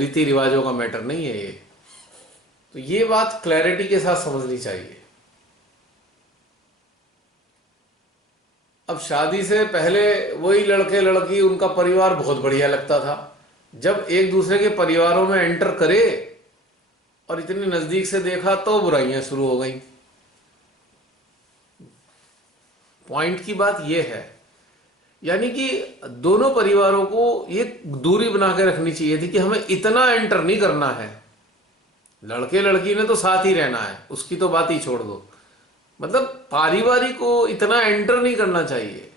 रीति रिवाजों का मैटर नहीं है ये, तो ये बात क्लैरिटी के साथ समझनी चाहिए। अब शादी से पहले वही लड़के लड़की उनका परिवार बहुत बढ़िया लगता था, जब एक दूसरे के परिवारों में एंटर करे और इतनी नजदीक से देखा तो बुराइयां शुरू हो गई। पॉइंट की बात यह है, यानी कि दोनों परिवारों को ये दूरी बना के रखनी चाहिए थी कि हमें इतना एंटर नहीं करना है। लड़के लड़की ने तो साथ ही रहना है, उसकी तो बात ही छोड़ दो, मतलब पारिवारिक को इतना एंटर नहीं करना चाहिए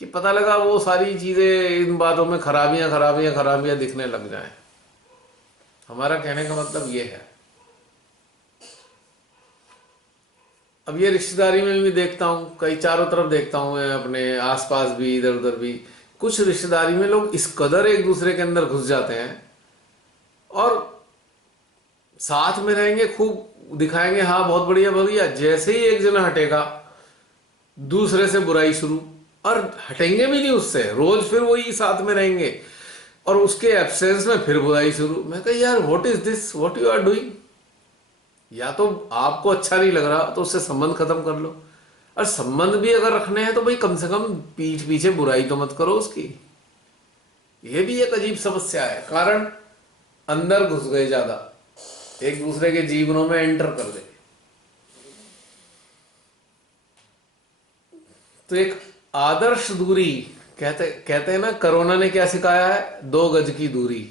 कि पता लगा वो सारी चीजें, इन बातों में खराबियां खराबियां खराबियां दिखने लग जाएं। हमारा कहने का मतलब ये है। अब ये रिश्तेदारी में भी देखता हूँ, कई चारों तरफ देखता हूँ मैं, अपने आसपास भी इधर उधर भी, कुछ रिश्तेदारी में लोग इस कदर एक दूसरे के अंदर घुस जाते हैं और साथ में रहेंगे, खूब दिखाएंगे हाँ बहुत बढ़िया बढ़िया, जैसे ही एक जना हटेगा दूसरे से बुराई शुरू, और हटेंगे भी नहीं उससे, रोज फिर वही साथ में रहेंगे और उसके एब्सेंस में फिर बुराई शुरू। मैं कहा यार what is this, what you are doing. या तो आपको अच्छा नहीं लग रहा तो उससे संबंध खत्म कर लो, और संबंध भी अगर रखने हैं तो भाई कम से कम पीठ पीछे बुराई तो मत करो उसकी। ये भी एक अजीब समस्या है, कारण अंदर घुस गए ज्यादा, एक दूसरे के जीवनों में एंटर कर दे। तो एक आदर्श दूरी, कहते हैं ना, कोरोना ने क्या सिखाया है, 2 गज की दूरी।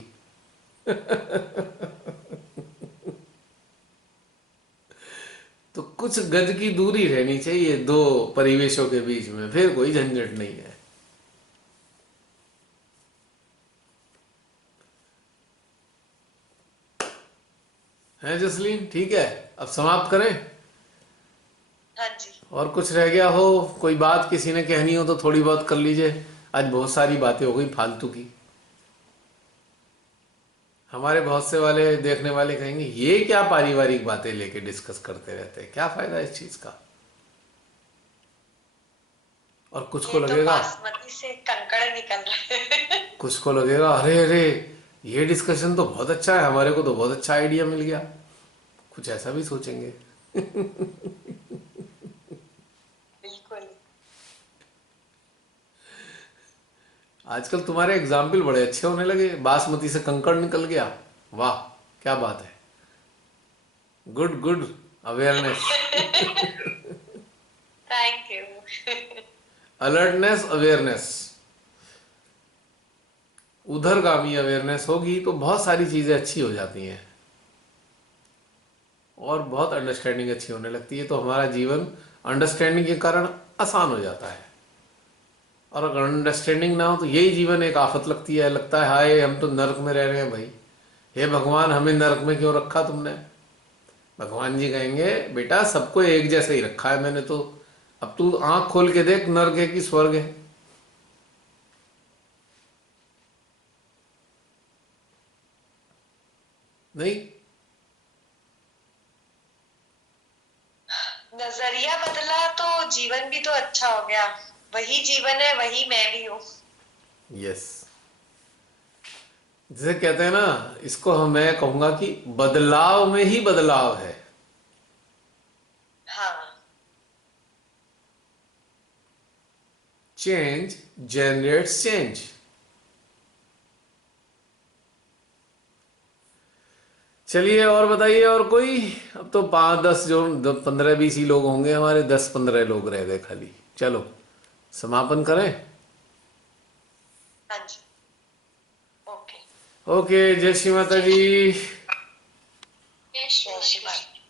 तो कुछ गज की दूरी रहनी चाहिए दो परिवेशों के बीच में, फिर कोई झंझट नहीं है। है जसलीन, ठीक है, अब समाप्त करें। हाँ जी। और कुछ रह गया हो, कोई बात किसी ने कहनी हो तो थोड़ी बहुत कर लीजिए। आज बहुत सारी बातें हो गई फालतू की। हमारे बहुत से वाले देखने वाले कहेंगे ये क्या पारिवारिक बातें लेके डिस्कस करते रहते हैं, क्या फायदा इस चीज का। और कुछ को लगेगा, बासमती से कंकड़ निकल रहे। कुछ को लगेगा अरे अरे ये डिस्कशन तो बहुत अच्छा है, हमारे को तो बहुत अच्छा आइडिया मिल गया, कुछ ऐसा भी सोचेंगे। बिल्कुल। आजकल तुम्हारे एग्जाम्पल बड़े अच्छे होने लगे, बासमती से कंकड़ निकल गया, वाह क्या बात है, good good awareness. Thank you. Alertness, awareness, उधरगामी अवेयरनेस होगी तो बहुत सारी चीजें अच्छी हो जाती हैं। और बहुत अंडरस्टैंडिंग अच्छी होने लगती है, तो हमारा जीवन अंडरस्टैंडिंग के कारण आसान हो जाता है। और अगर अंडरस्टैंडिंग ना हो तो यही जीवन एक आफत लगती है, लगता है हाय हम तो नरक में रह रहे हैं भाई, हे भगवान हमें नरक में क्यों रखा तुमने। भगवान जी कहेंगे बेटा सबको एक जैसे ही रखा है मैंने तो, अब तू आंख खोल के देख नरक है कि स्वर्ग है। नहीं, नजरिया बदला तो जीवन भी तो अच्छा हो गया। वही जीवन है, वही मैं भी हूँ। यस, जैसे कहते हैं ना, इसको मैं कहूंगा कि बदलाव में ही बदलाव है। हाँ। Change generates change. चलिए और बताइए, और कोई। अब तो 5-10 जो 15-20 ही लोग होंगे हमारे, 10-15 लोग रह गए खाली। चलो समापन करें। हाँ जी। ओके। ओके, जय श्री माता जी। जय श्री जय श्री माता। राम।